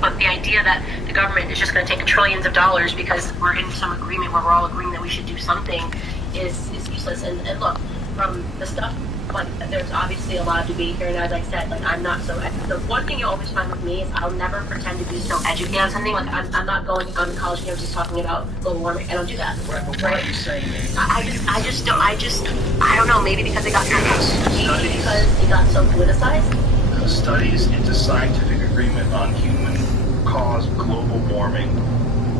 but the idea that the government is just going to take trillions of dollars because we're in some agreement where we're all agreeing that we should do something is useless. And look, from the stuff, like, there's obviously a lot of debate here, and as I said, like, I'm not so, the one thing you always find with me is I'll never pretend to be so educated on something. Like, I'm not going on college campuses talking about global warming. I don't do that. Right, but why are you saying it? I don't know, maybe because it got so politicized. The studies into scientific agreement on human-caused global warming,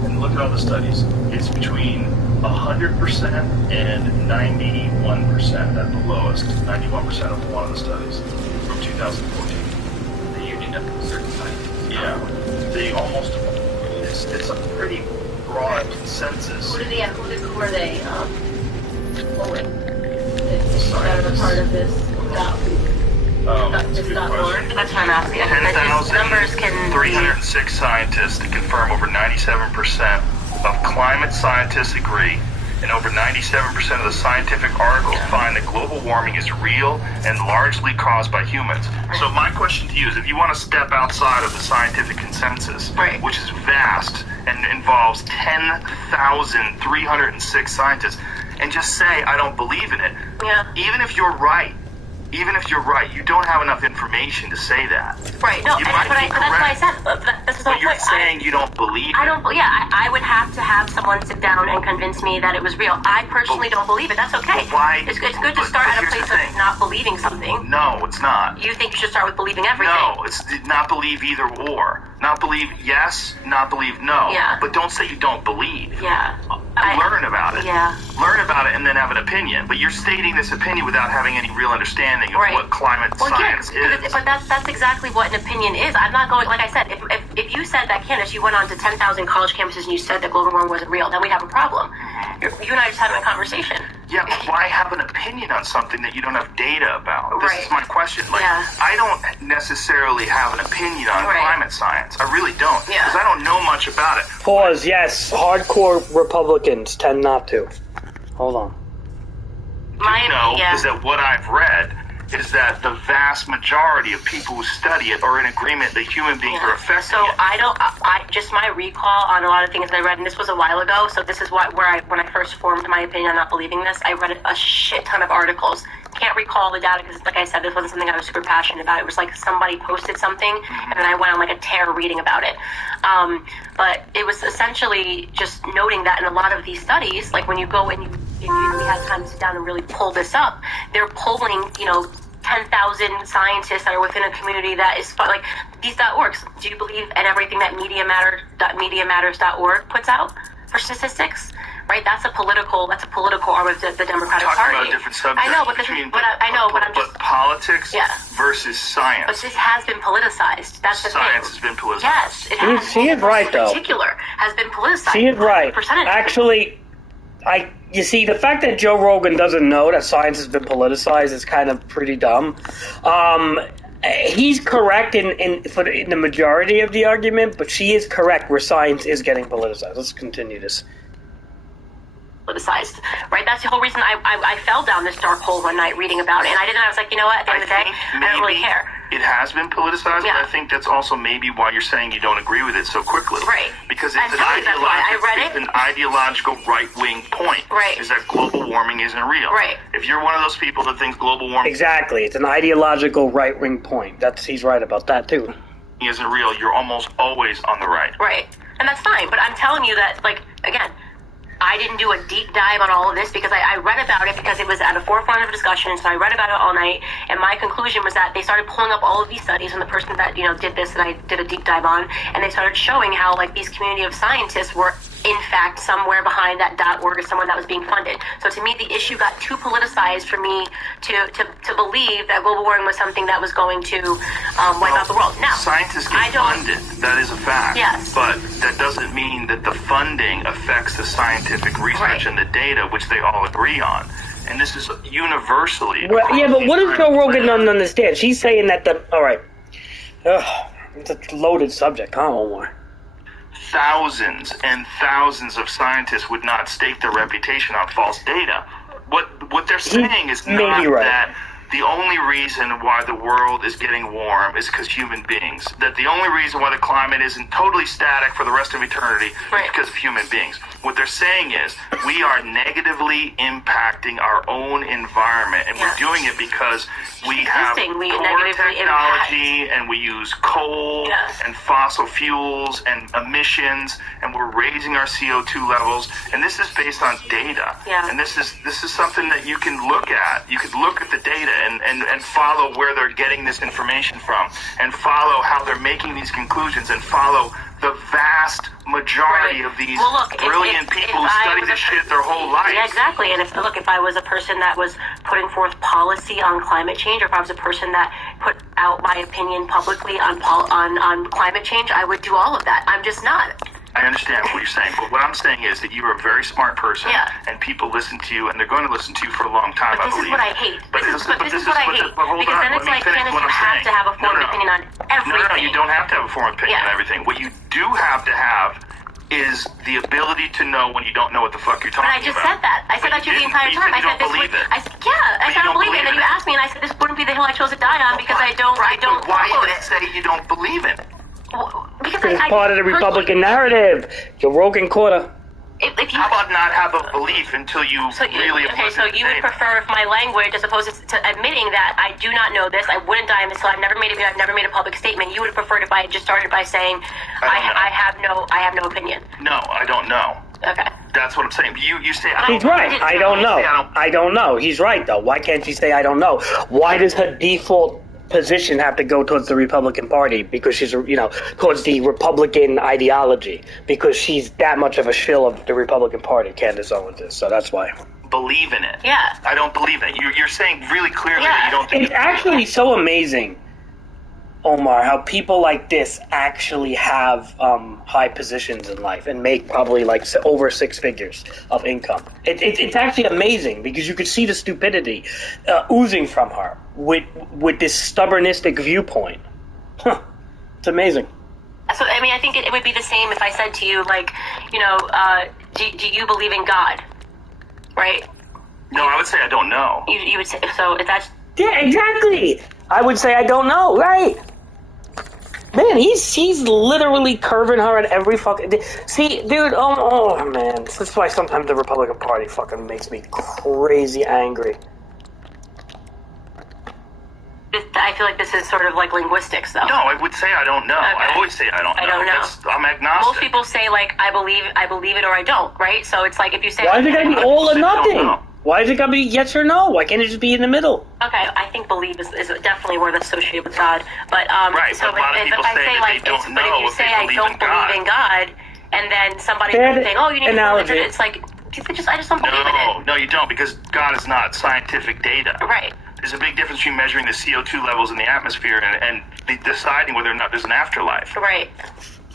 and look at all the studies, it's between 100% and 91% at the lowest. 91% of one of the studies from 2014. The union of certain scientists. Yeah, they almost. It's a pretty broad consensus. Who are they? Polling. Is that a part of this? That's a good question. That's what I'm asking. 10,306 scientists to confirm over 97% of climate scientists agree, and over 97% of the scientific articles find that global warming is real and largely caused by humans. So my question to you is, if you want to step outside of the scientific consensus, which is vast and involves 10,306 scientists, and just say, I don't believe in it, even if you're right, you don't have enough information to say that. Right, no, but that's why I said, this is the whole point. But you're saying you don't believe it. I would have to have someone sit down and convince me that it was real. I personally don't believe it. That's okay. Why? It's good to start at a place of not believing something. No, it's not. You think you should start with believing everything. No, it's not believe either or. Not believe yes, not believe no. Yeah. But don't say you don't believe. Yeah. Learn about it. Yeah. Learn about it and then have an opinion. But you're stating this opinion without having any real understanding of what climate science is. But that's exactly what an opinion is. I'm not going, like I said, if you said that, Candace, you went on to 10,000 college campuses and you said that global warming wasn't real, then we'd have a problem. You and I just having a conversation. Yeah, but why have an opinion on something that you don't have data about? This is my question. I don't necessarily have an opinion on climate science. I really don't. Because I don't know much about it. Pause, yes. Hardcore Republicans tend not to. Hold on. Is that what I've read is that the vast majority of people who study it are in agreement that human beings are affecting it. So I just my recall on a lot of things I read, and this was a while ago, so this is when I first formed my opinion on not believing this, I read a shit ton of articles. Can't recall the data because, like I said, this wasn't something I was super passionate about. It was like somebody posted something, and then I went on like a tear reading about it. But it was essentially just noting that in a lot of these studies, like when you go and we had time to sit down and really pull this up, they're pulling, 10,000 scientists that are within a community that is like these .orgs. Do you believe in everything that MediaMatters.org puts out for statistics? Right, that's a political arm of the Democratic Party. Talking about different subjects. I know, but politics versus science. But this has been politicized. That's the science thing. Has been politicized. Yes, it has. She is right, though. In particular, has been politicized. She is right. Actually, you see, the fact that Joe Rogan doesn't know that science has been politicized is kind of pretty dumb. He's correct in the majority of the argument, but she is correct where science is getting politicized. Let's continue this. Politicized, right? That's the whole reason I fell down this dark hole one night reading about it, and I was like, you know what? At the end of the day, I don't really care. It has been politicized, but I think that's also maybe why you're saying you don't agree with it so quickly. Right. Because it's an ideological right-wing point. Right. Is that global warming isn't real. Right. If you're one of those people that thinks global warming... Exactly. It's an ideological right-wing point. He's right about that, too. ...isn't real, you're almost always on the right. Right. And that's fine, but I'm telling you that, again... I didn't do a deep dive on all of this because I read about it because it was at the forefront of a discussion, so I read about it all night, and my conclusion was that they started pulling up all of these studies, and the person that, did this that I did a deep dive on, and they started showing how, these community of scientists were, in fact, somewhere behind that .org or someone that was being funded. So to me, the issue got too politicized for me to believe that global warming was something that was going to wipe out the world. Now, scientists get funded. That is a fact. Yes. But that doesn't mean that the funding affects the scientific research and the data, which they all agree on. And this is universally... Well, yeah, but what does Joe Rogan not understand? She's saying that all right. It's a loaded subject. I don't know. Thousands and thousands of scientists would not stake their reputation on false data. What they're saying is not the only reason why the world is getting warm is because human beings. That the only reason why the climate isn't totally static for the rest of eternity is because of human beings. What they're saying is we are negatively impacting our own environment, and we're doing it because we have poor technology and we use coal and fossil fuels and emissions, and we're raising our CO2 levels. And this is based on data. And this is something that you can look at. You could look at the data and follow where they're getting this information from, and follow how they're making these conclusions, and follow the vast majority of these brilliant people who study this shit their whole life. Yeah, exactly. And if I was a person that was putting forth policy on climate change, or if I was a person that put out my opinion publicly on climate change, I would do all of that. I'm just not. I understand what you're saying, but what I'm saying is that you're a very smart person, and people listen to you, and they're going to listen to you for a long time, but I believe. This is what I hate. This is what I hate. Because then it's like, Candace, you have to have a formed opinion on everything. No, you don't have to have a formed opinion on everything. What you do have to have is the ability to know when you don't know what the fuck you're talking about. But I just said that. I said that to you the entire time. I said this would. I said I don't believe it. And then you asked me, and I said this wouldn't be the hill I chose to die on because I don't. Why did it say you don't believe it? Because it's part of the Republican narrative. Joe Rogan quarter. How about not have a belief until you really okay, so you would prefer if my language, as opposed to admitting that I do not know this, I wouldn't die in this hill, I've never made a public statement, you would prefer if I just started by saying I have no opinion. No, I don't know. Okay. That's what I'm saying. You say he's right. I don't know. I don't know. He's right though. Why can't she say I don't know? Why does her default position have to go towards the Republican Party? Because she's, towards the Republican ideology, because she's that much of a shill of the Republican Party, Candace Owens is. So that's why. Believe in it. Yeah. I don't believe in it. You're saying really clearly that you don't think it's actually so amazing, Omar, how people like this actually have high positions in life and make probably like over 6 figures of income. It's actually amazing because you could see the stupidity oozing from her with this stubbornistic viewpoint. It's amazing. So, I mean, I think it would be the same if I said to you, like, do you believe in God? Right? No, I would say I don't know. You would say, so if that's... Yeah, exactly. I would say I don't know, right? Man, he's literally curving her at every fucking... See, dude, oh man. This is why sometimes the Republican Party fucking makes me crazy angry. I feel like this is sort of like linguistics, though. No, I would say I don't know. Okay. I always say I don't know. I don't know. I'm agnostic. Most people say, like, I believe it or I don't, right? So it's like if you say... Why is it gotta be all or nothing? Why is it gotta be yes or no? Why can't it just be in the middle? Okay, I think believe is definitely a word that's associated with God. But right, so but a lot of people say that they don't know if you say I don't believe in God, and then somebody saying, oh, you need to believe in it, it's like I just don't believe in it. No, you don't, because God is not scientific data. Right. There's a big difference between measuring the CO2 levels in the atmosphere and deciding whether or not there's an afterlife. Right.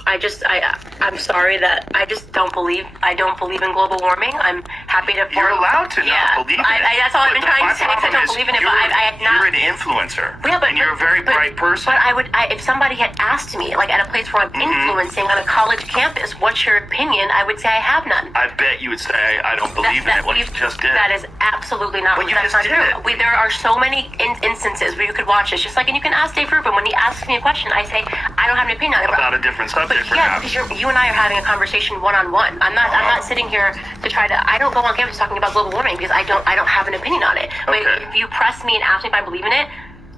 I'm sorry that I just don't believe in global warming. I'm happy to... You're allowed to not believe in it. That's all I've been trying to say, because I don't believe in it, but I have not... You're an influencer, and you're a very bright person. But if somebody had asked me, like at a place where I'm influencing on a college campus, what's your opinion, I would say I have none. I bet you would say I don't believe in it, what you just did. That is absolutely not true. There are so many instances where you could watch this, just like, and you can ask Dave Rubin, when he asks me a question, I say, I don't have an opinion on it. About a different subject. But yeah, because you and I are having a conversation one-on-one. I'm not sitting here to try to... I don't go on campus talking about global warming because I don't have an opinion on it. But if you press me and ask me if I believe in it,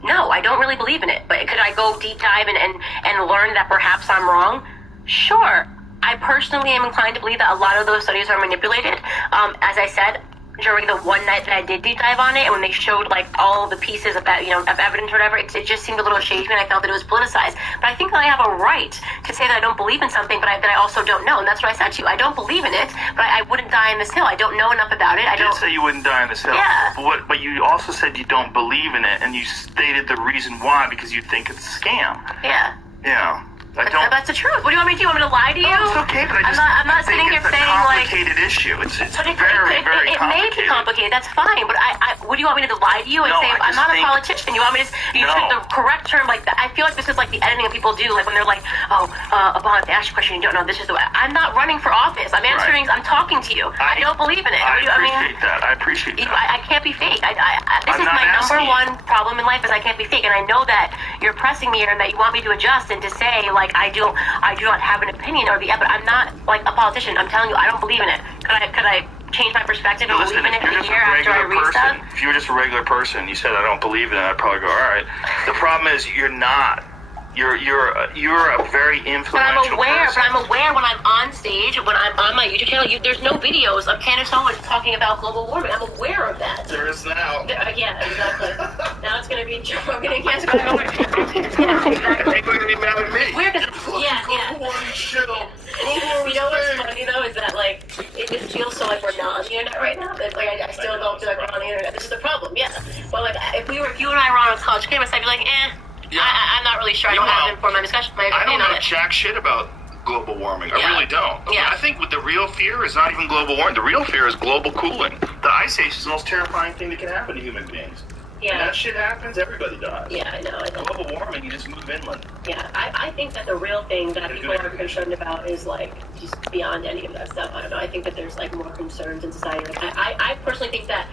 no, I don't really believe in it. But could I go deep dive and learn that perhaps I'm wrong? Sure. I personally am inclined to believe that a lot of those studies are manipulated. As I said, during the one night that I did deep dive on it, and when they showed like all the pieces of that, of evidence or whatever, it just seemed a little shady, and I felt that it was politicized. But I think that I have a right to say that I don't believe in something, but that I also don't know, and that's what I said to you. I don't believe in it, but I wouldn't die in this hill. I don't know enough about it. You did say you wouldn't die in this hill. Yeah. But you also said you don't believe in it, and you stated the reason why, because you think it's a scam. Yeah. Yeah. That's the truth. What do you want me to do? I'm going to lie to you? No, it's okay, but I'm not sitting here saying like. It's a complicated issue. It's but very it may be complicated. That's fine. But what do you want me to lie to you and say? I'm not a politician. You want me to use the correct term like that? I feel like this is like the editing that people do. Like when they're like, Abon, if they ask you a question, you don't know. This is the way. I'm not running for office. I'm answering. Right. I'm talking to you. I don't believe in it. I appreciate that. I can't be fake. This is my number one problem in life is I can't be fake, and I know that you're pressing me here and that you want me to adjust and to say like I do not have an opinion or but I'm not like a politician. I'm telling you, I don't believe in it. Could I change my perspective and believe in it in a year after I read stuff? If you were just a regular person, you said I don't believe in it, I'd probably go, all right. The problem is you're not. You're a very influential person. But I'm aware when I'm on stage, when I'm on my YouTube channel, there's no videos of Candace Owens talking about global warming. I'm aware of that. There is now. Yeah, exactly. Now it's going to be a joke. I'm going to guess. Yeah, exactly. People are going to be mad at me. Weird, yeah. Global warming shit. You know what's funny though is that like it just feels so like we're not on the internet right now. That like I still don't feel like we're on the internet. This is the problem. Yeah. But like if you and I were on a college campus, I'd be like, Yeah. I'm not really sure. I don't have it for my discussion. I don't know jack shit about global warming. I really don't. Yeah. I think the real fear is not even global warming. The real fear is global cooling. The ice age is the most terrifying thing that can happen to human beings. Yeah. When that shit happens, everybody dies. Yeah, I know. Global warming, you just move inland. Yeah, I think that the real thing that people are concerned about is like just beyond any of that stuff. I don't know. I think that there's like more concerns in society. Like, I personally think that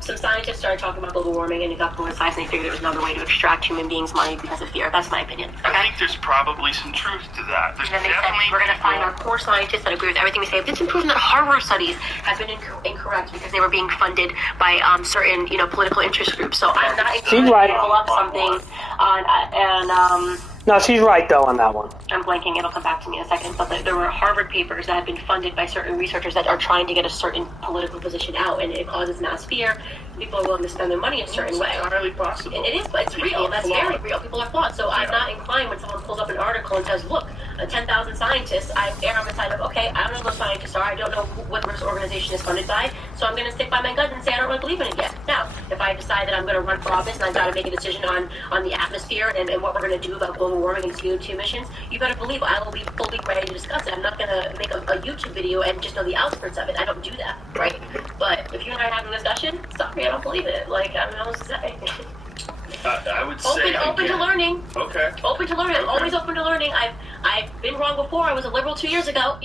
some scientists started talking about global warming and it got politicized and they figured it was another way to extract human beings' money because of fear. That's my opinion. Okay? I think there's probably some truth to that. There's and then they definitely said we're going to find our core scientists that agree with everything we say. It's proven that Harvard studies have been incorrect because they were being funded by certain political interest groups. So I'm not going to pull up something on No, she's right though on that one. I'm blanking. It'll come back to me in a second. But there were Harvard papers that have been funded by certain researchers that are trying to get a certain political position out, and it causes mass fear. People are willing to spend their money in a certain way. It's entirely possible. It is, but it's real. That's very real. People are flawed. So I'm not inclined when someone pulls up an article and says, look, 10,000 scientists, I err on the side of, okay, I don't know who those scientists are. I don't know what this organization is funded by. So I'm going to stick by my guns and say I don't really believe in it yet. Now, if I decide that I'm going to run for office and I've got to make a decision on the atmosphere and what we're going to do about global warming and CO2 emissions, you better believe I will be fully ready to discuss it. I'm not going to make a YouTube video and just know the outskirts of it. I don't do that, right? But if you and I are having a discussion, sorry, I don't believe it. Like, I don't know what to say. I would say open to learning. Okay. Open to learning. I'm always open to learning. I've been wrong before. I was a liberal 2 years ago,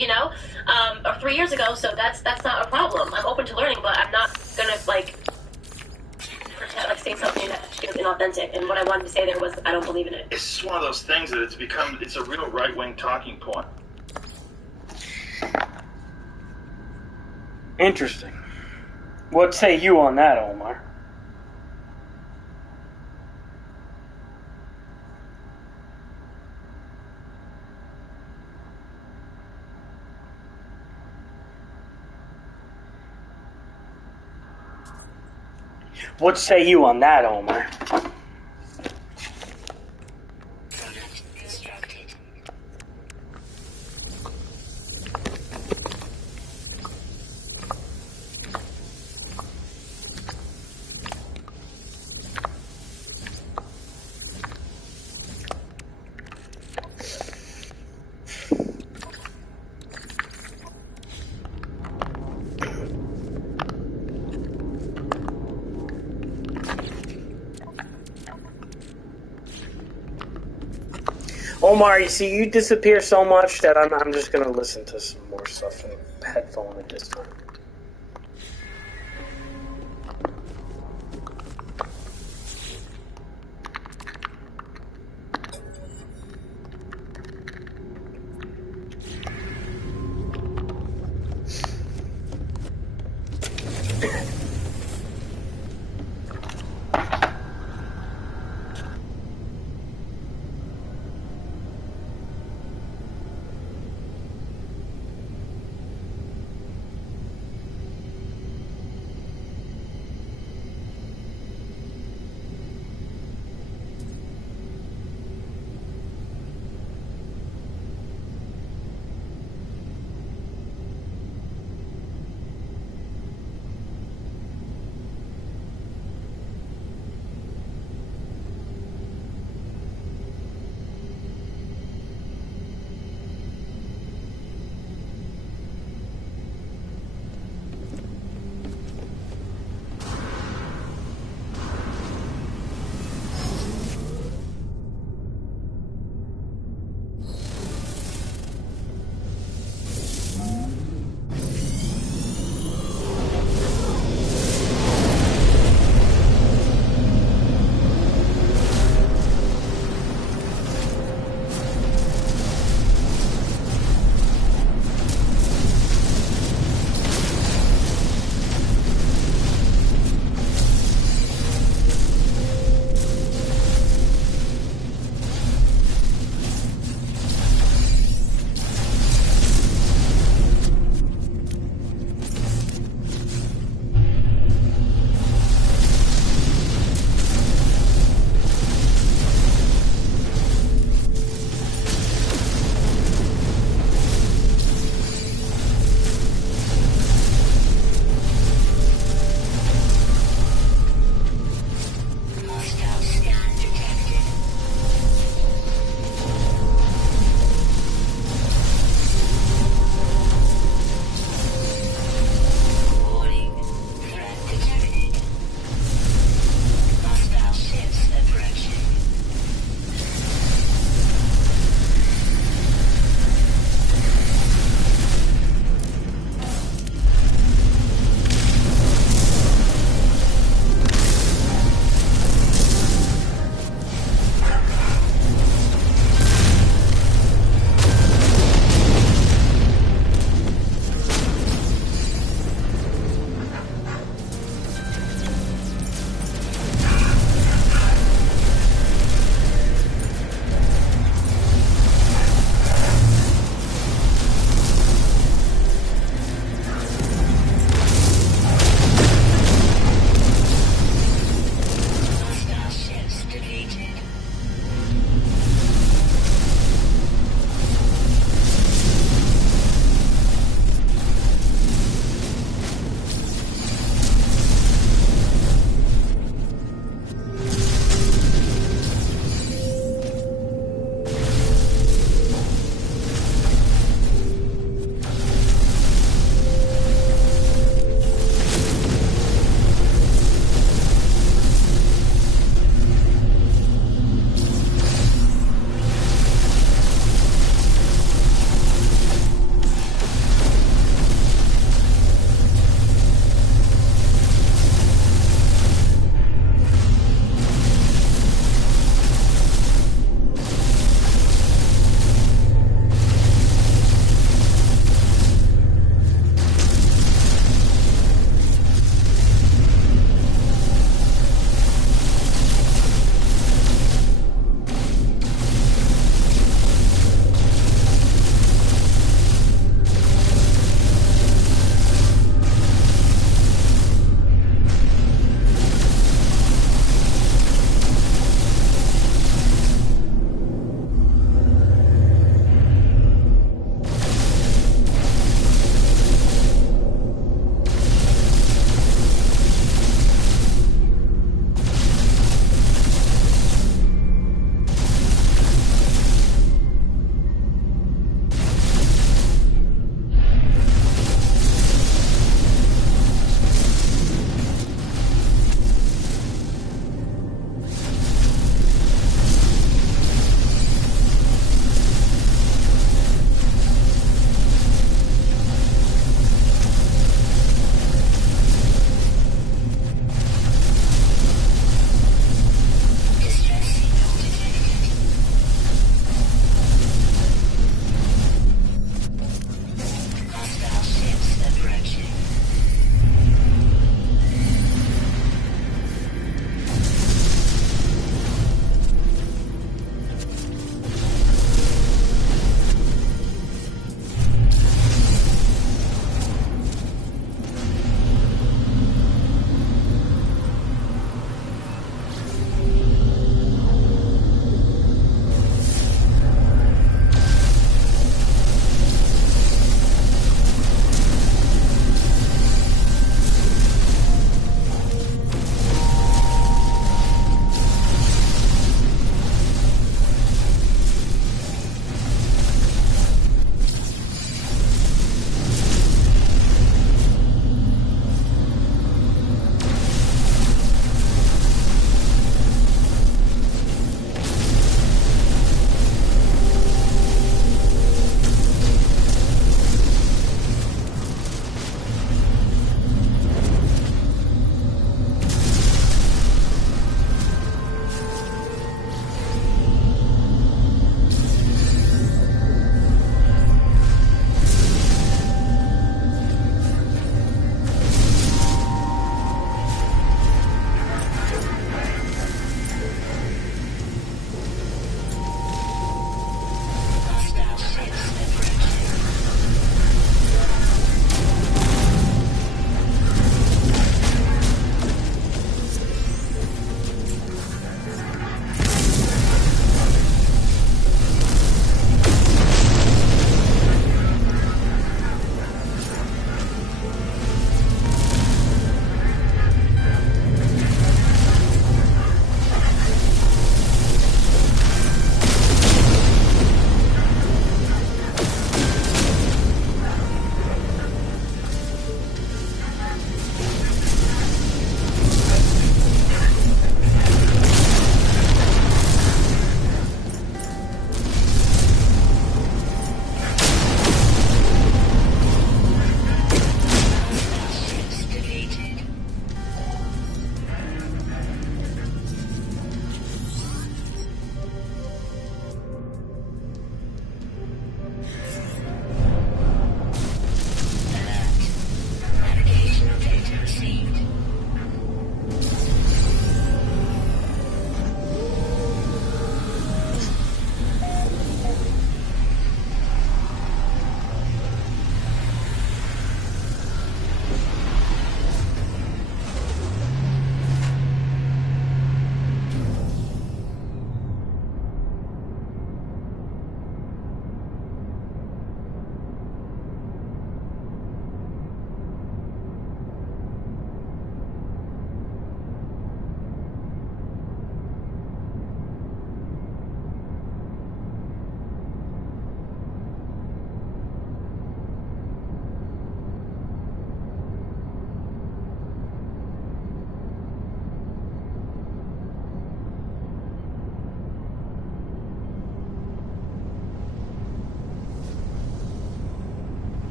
or 3 years ago. So that's not a problem. I'm open to learning, but I'm not gonna pretend say something that is inauthentic. And what I wanted to say there was I don't believe in it. It's just one of those things that it's a real right-wing talking point. Interesting. What say you on that, Omar? What say you on that, Omar? Omar, you see, you disappear so much that I'm just going to listen to some more stuff in the headphone at this time.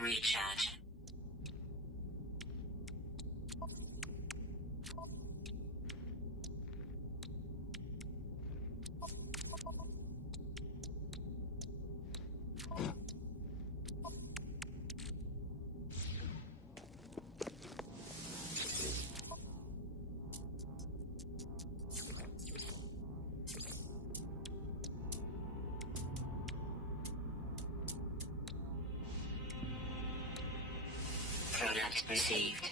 recharge. Product received.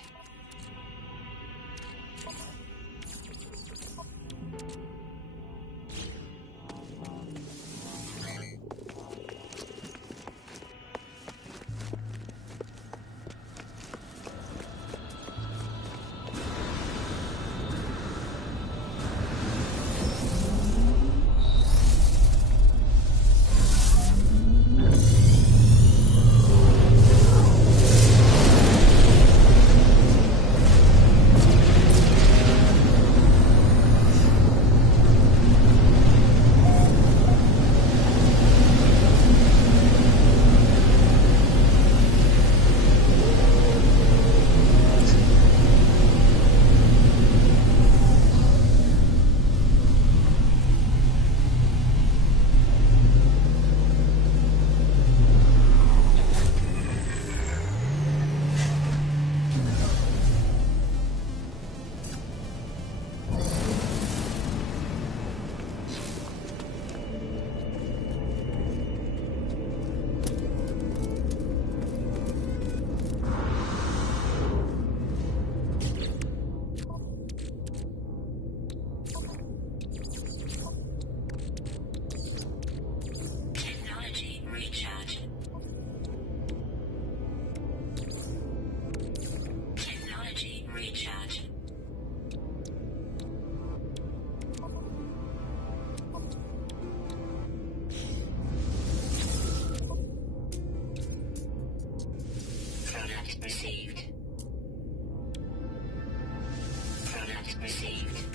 Received. Product received.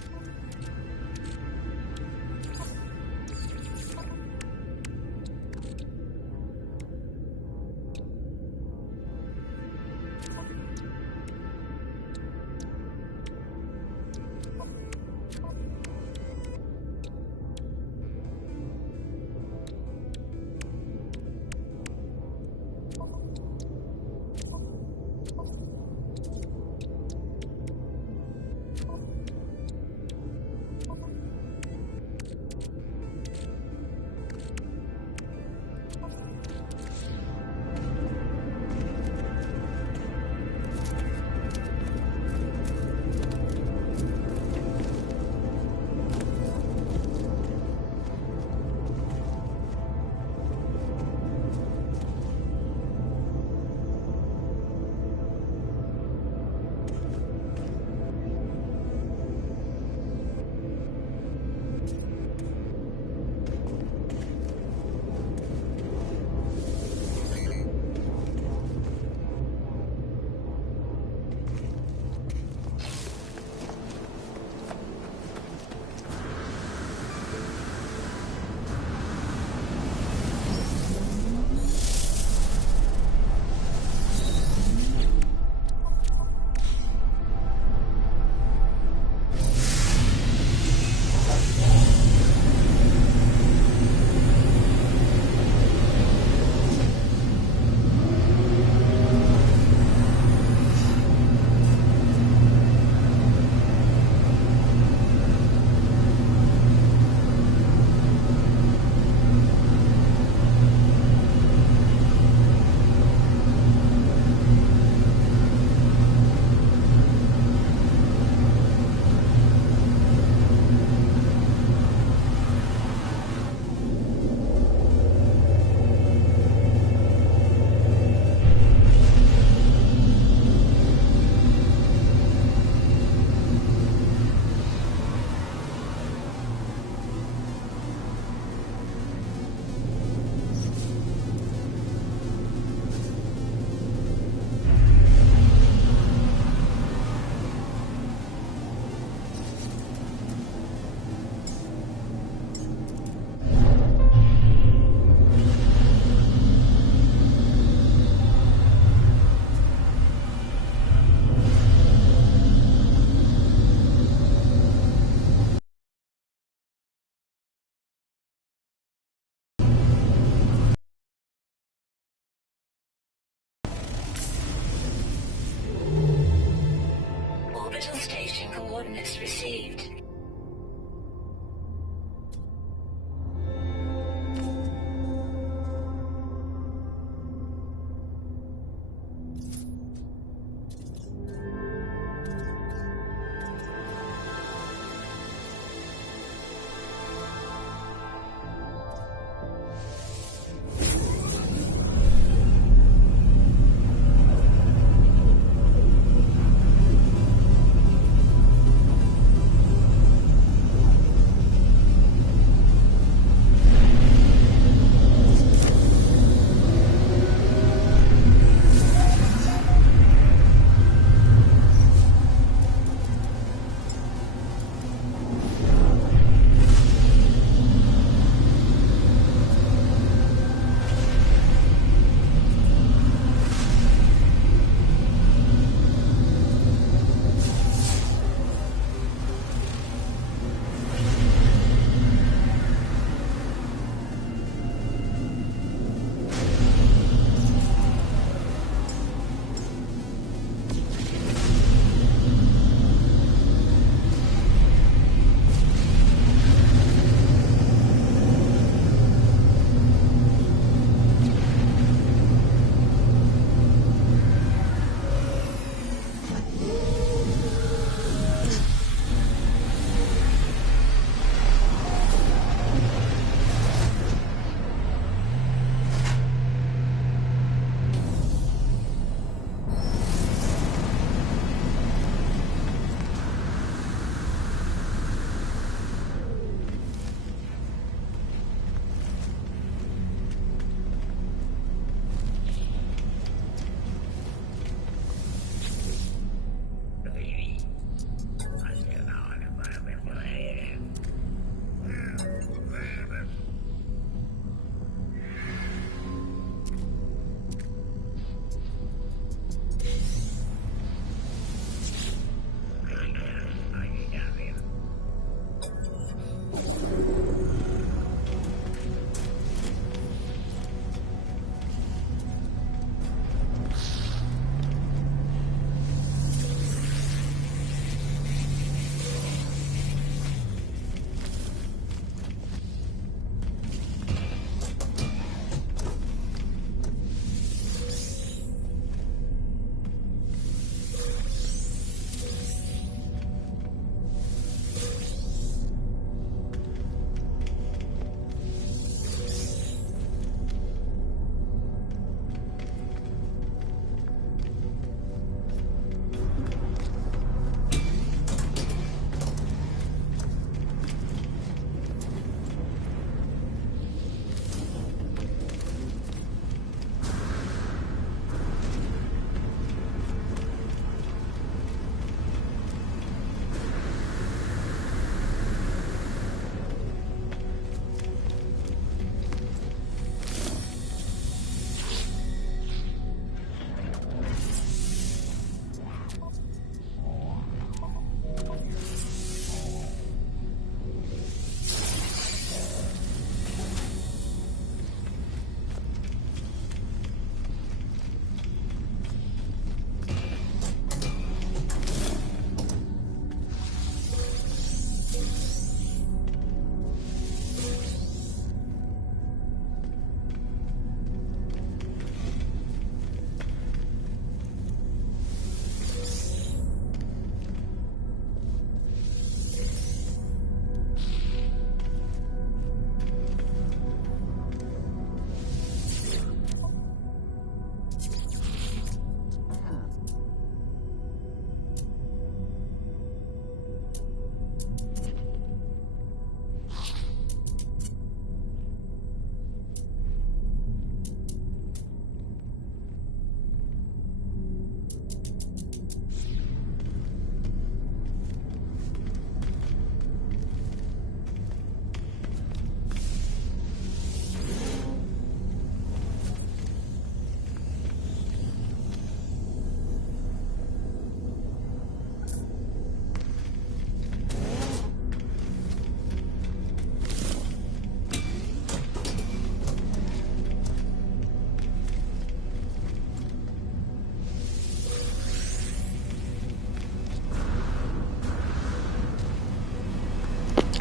received.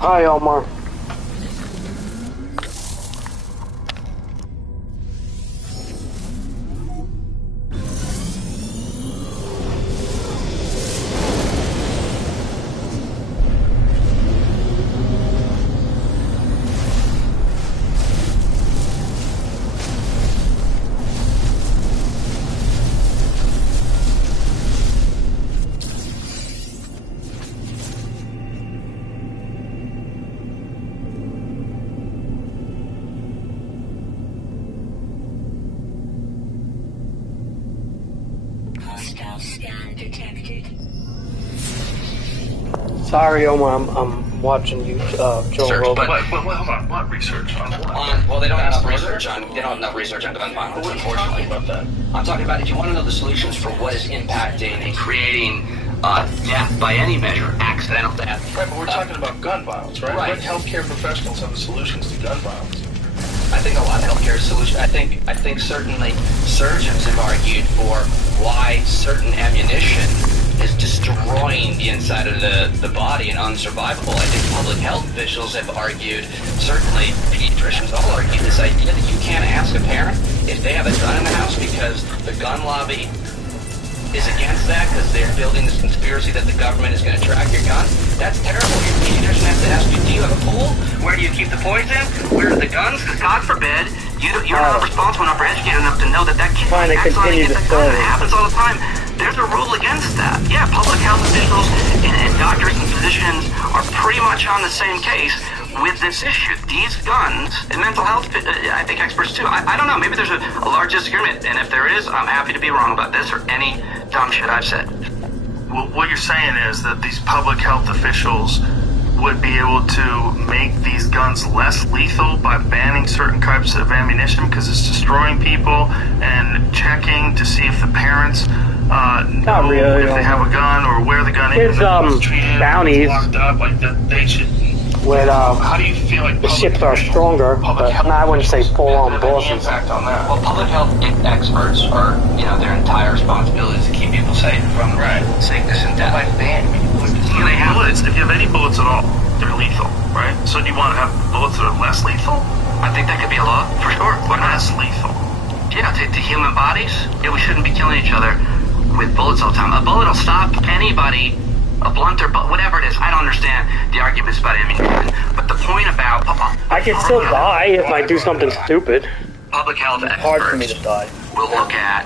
Hi, Omar. Hostile scan detected. Sorry, Omar. I'm watching you, Joe Search, Rogan. but- Hold on. What research on what? Well, they don't have enough research on gun violence, What are you talking unfortunately. about that? I'm talking about if you want to know the solutions for what is impacting and creating death by any measure, accidental death. Right, but we're talking about gun violence, right? Right. What healthcare professionals have the solutions to gun violence? I think a lot of healthcare solutions. I think certainly surgeons have argued for why certain ammunition is destroying the inside of the body and unsurvivable. I think public health officials have argued, certainly pediatricians all argue this idea that you can't ask a parent if they have a gun in the house because the gun lobby is against that because they're building this conspiracy that the government is going to track your gun. That's terrible. Your pediatrician has to ask you, do you have a pool? Where do you keep the poison? Where are the guns? Because God forbid, you're not responsible enough or educated enough to know that kid Trying to acts on continue against the that gun. story. It happens all the time. There's a rule against that. Yeah, public health officials and doctors and physicians are pretty much on the same case with this issue. These guns, and mental health, I think experts too. I don't know, maybe there's a large disagreement, and if there is, I'm happy to be wrong about this or any dumb shit I've said. Well, what you're saying is that these public health officials would be able to make these guns less lethal by banning certain types of ammunition because it's destroying people and checking to see if the parents know really, if they have a gun or where the gun His, is. bounties Locked up, like that they should. with, How do you feel like the ships are stronger, but I wouldn't say full-on bosses. impact on that? Well, public health experts are, their entire responsibility is to keep people safe from sickness and death. Like ban. They have bullets. If you have any bullets at all, they're lethal, right? So do you want to have bullets that are less lethal? I think that could be a law, for sure. Why not? Less lethal. Yeah, to human bodies, we shouldn't be killing each other with bullets all the time. A bullet will stop anybody, a blunt or whatever it is. I don't understand the arguments about ammunition, but the point about I can still die if I do something stupid. public health It's hard for me experts to die. will look at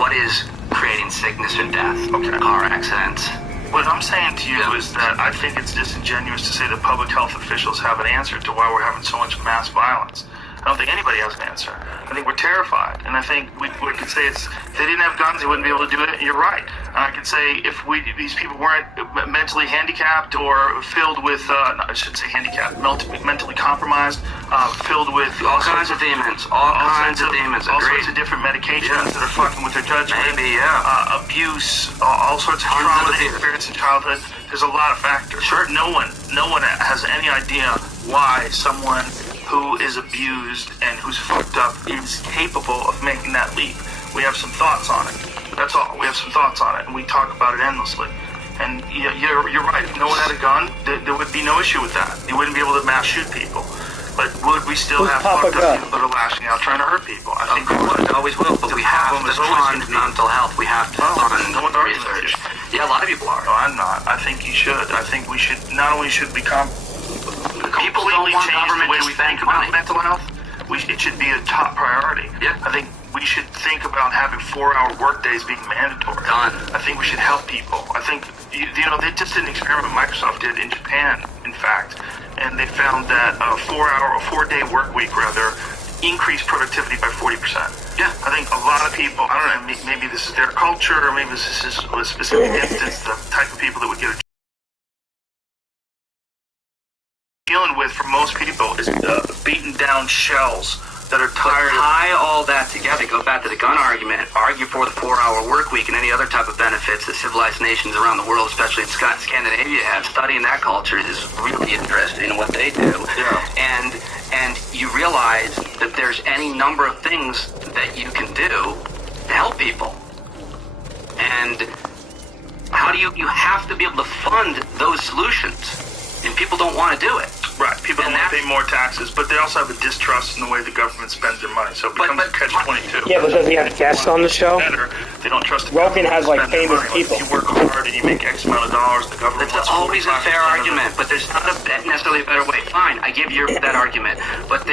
what is creating sickness and death, car accidents. What I'm saying to you is that I think it's disingenuous to say that public health officials have an answer to why we're having so much mass violence. I don't think anybody has an answer. I think we're terrified, and I think we could say if they didn't have guns, they wouldn't be able to do it. And you're right. I could say if these people weren't mentally handicapped or filled with, I shouldn't say handicapped, mentally compromised, filled with All kinds of demons. All kinds of demons. all Agreed. sorts of different medications that are fucking with their judgment. Maybe, yeah. Abuse, all sorts of Tons trauma of they demons. experience in childhood. There's a lot of factors. Sure. No one has any idea why someone who is abused and who's fucked up is capable of making that leap. We have some thoughts on it. That's all. We have some thoughts on it, and we talk about it endlessly. And you're right. If no one had a gun, there would be no issue with that. You wouldn't be able to mass shoot people. But would we still Who's have Papa fucked Gun? up people that are lashing out trying to hurt people? I think Of course, it always will, but we have to fund mental health. We have to fund no one's arguing with research. you. Yeah, a lot of people are. No, I'm not. I think you should. I think we should. Not only should we People don't completely want change the government way to we spend think about money. mental health, it should be a top priority. Yeah. I think we should think about having 4-hour work days being mandatory. Done. I think we should help people. I think, they just did an experiment Microsoft did in Japan, in fact, and they found that a 4-day work week, rather, increased productivity by 40%. Yeah. I think a lot of people, I don't know, maybe this is their culture, or maybe this is a specific instance, the type of people that would get a dealing with for most people is beaten down shells that are tired of Tie all that together, go back to the gun argument, argue for the 4-hour work week and any other type of benefits that civilized nations around the world, especially in Scandinavia, have. Studying that culture is really interesting in what they do. Yeah. And you realize that there's any number of things that you can do to help people. And how do you have to be able to fund those solutions. And people don't want to do it. Right, people don't want to pay more taxes, but they also have a distrust in the way the government spends their money, so it becomes a catch-22. Yeah, but does he have guests on the show? Better, they don't trust the Rogan has, like, government to spend their famous money. people. Like, if you work hard and you make X amount of dollars, the government That's wants always a 45% fair of it. argument, but there's not necessarily a better way. Fine, I give you that argument, but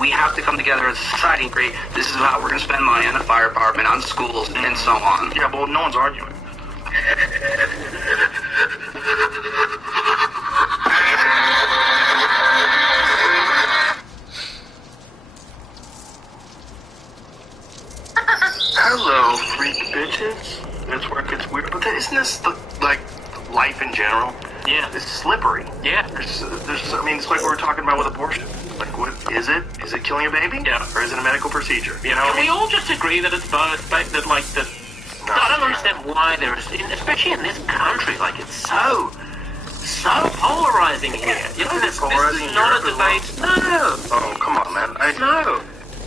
we have to come together as a society and agree this is how we're going to spend money on the fire department, on schools, and so on. Yeah, but no one's arguing. Hello, freak bitches. That's where it gets weird. But isn't this like life in general? Yeah. It's slippery. Yeah. I mean, it's like we were talking about with abortion. Like, what is it? Is it killing a baby? Yeah. Or is it a medical procedure? You know? Can we all just agree that it's both? That like the. No. I don't understand why there is, especially in this country, like it's so polarizing here. You know, this Polarizing is not a Europe as debate. No. Oh, come on, man. No.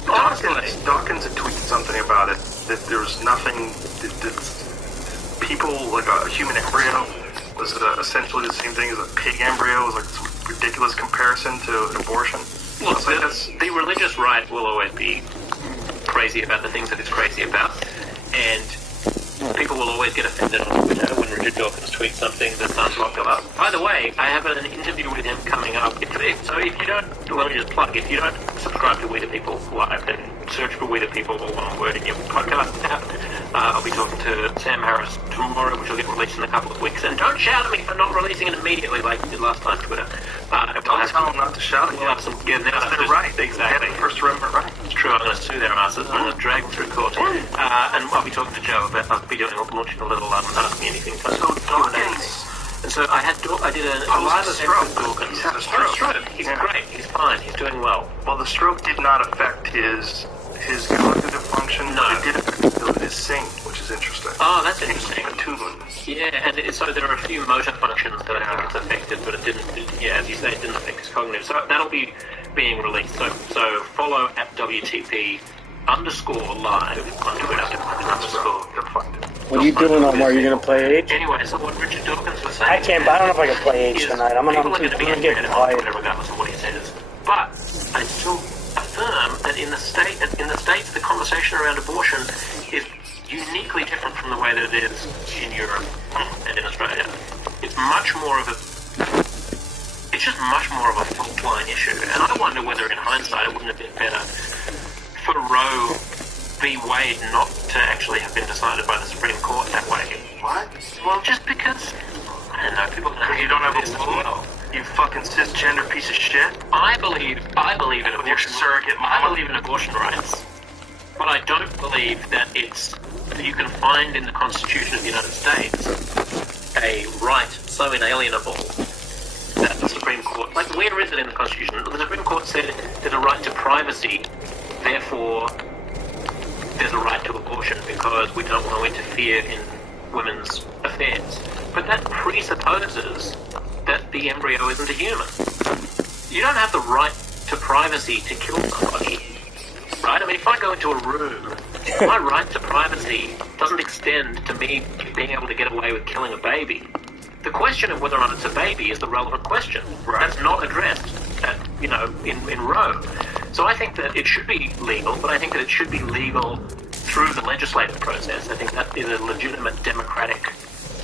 Dawkins had tweeted something about it, that there was nothing, that people, like a human embryo, was essentially the same thing as a pig embryo. It was like this ridiculous comparison to abortion. Look, Like the religious right will always be crazy about the things that it's crazy about, and people will always get offended on Twitter when Richard Dawkins tweets something that's unpopular. By the way, I have an interview with him coming up. So if you don't, let me just plug, if you don't subscribe to We the People Live, then search for We the People, all one word, in your podcast app. I'll be talking to Sam Harris tomorrow, which will get released in a couple of weeks. And don't shout at me for not releasing it immediately like you did last time, Twitter. don't tell them not to shout at you. We'll have some, yeah, That's their right. Exactly. First Amendment right. It's true, I'm going to sue their asses. I'm going to drag them through court. And I'll be talking to Joe about, I'll be launching a little Ask Me Anything. So Dawkins. And so I did a live event with Dawkins. He's had a stroke. He's great. He's fine. He's doing well. Well, the stroke did not affect his cognitive function. No. But it did affect his singing, which is interesting. Oh, that's interesting. A tune. Yeah, and so there are a few motor functions that I think it's affected, but it didn't. As you say, it didn't affect his cognitive. So that'll be being released. So follow at WTP _live on Twitter. You'll find it. What are you doing, Omar? Are you going to play Age? Anyway, so what Richard Dawkins was saying. I can't, but I don't know if I can play Age is tonight. I'm going people are to be get angry quiet. regardless of what he says. But I still affirm that in the states, the conversation around abortion is uniquely different from the way that it is in Europe and in Australia. It's much more of a. It's just much more of a fault-line issue, and I wonder whether, in hindsight, it wouldn't have been better for Roe v. Wade not to actually have been decided by the Supreme Court that way. What? Well, just because I don't know, people know You don't have this a as womb? well. You fucking cisgender piece of shit? I believe in With your abortion. surrogate I mama? believe in abortion rights, but I don't believe that you can find in the Constitution of the United States a right so inalienable that the Supreme Court, like, where is it in the Constitution? The Supreme Court said there's a right to privacy, therefore there's a right to abortion because we don't want to interfere in women's affairs. But that presupposes that the embryo isn't a human. You don't have the right to privacy to kill somebody, right? I mean, if I go into a room, my right to privacy doesn't extend to me being able to get away with killing a baby. The question of whether or not it's a baby is the relevant question. Right. That's not addressed in Roe. So I think that it should be legal, but I think that it should be legal through the legislative process. I think that is a legitimate democratic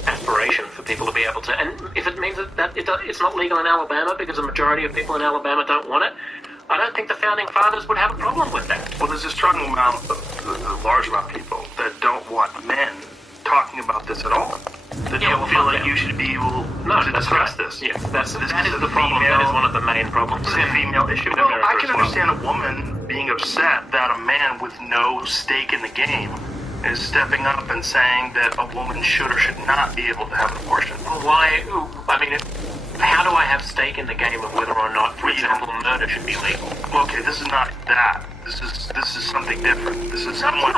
aspiration for people to be able to. And if it means that it's not legal in Alabama because the majority of people in Alabama don't want it, I don't think the founding fathers would have a problem with that. Well, there's a strong amount, a large amount of people that don't want men talking about this at all. That don't feel like you should be able to discuss this. Yeah, that is the problem. That is one of the main problems. It's a female issue. in Well, America I can as well. understand a woman being upset that a man with no stake in the game is stepping up and saying that a woman should or should not be able to have an abortion. Well, why? I mean, how do I have stake in the game of whether or not, for example, murder should be legal? Well, okay, this is not that. This is something different. This is someone.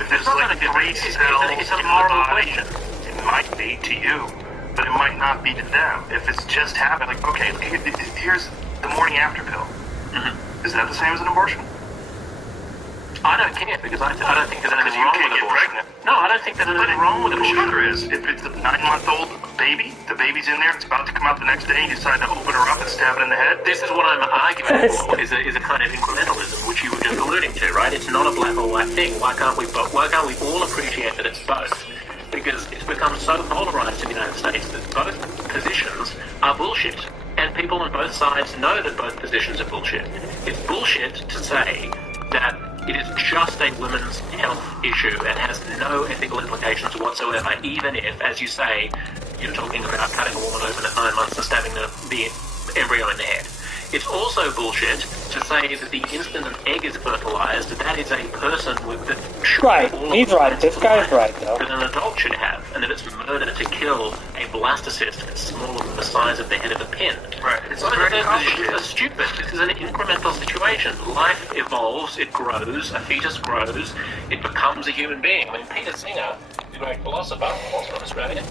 If there's not like something three different. cells It's a in the moral body, question. it might be to you, but it might not be to them. If it's just happened, like, okay, here's the morning after pill. Mm-hmm. Is that the same as an abortion? I don't care because I don't think there's anything you wrong can't with get abortion. pregnant. No, I don't think there's anything wrong with I'm abortion. sure there is. If it's a 9-month-old baby? The baby's in there, it's about to come out the next day, and you decide to open her up and stab it in the head? This is what I'm arguing for, is a kind of incrementalism, which you were just alluding to, right? It's not a black or white thing. Why can't we all appreciate that it's both? Because it's become so polarized in the United States that both positions are bullshit. And people on both sides know that both positions are bullshit. It's bullshit to say that it is just a women's health issue and has no ethical implications whatsoever, even if, as you say, you're talking about cutting a woman open at 9 months and stabbing the embryo in the head. It's also bullshit to say that the instant an egg is fertilized, that is a person with the... Right, he's right. This guy's right, though. That an adult should have, and that it's murder to kill a blastocyst that's smaller than the size of the head of a pin. Right. It's Both very of those complicated. positions are stupid. This is an incremental situation. Life evolves, it grows, a fetus grows, it becomes a human being. I mean, Peter Singer, the great philosopher, also from Australia,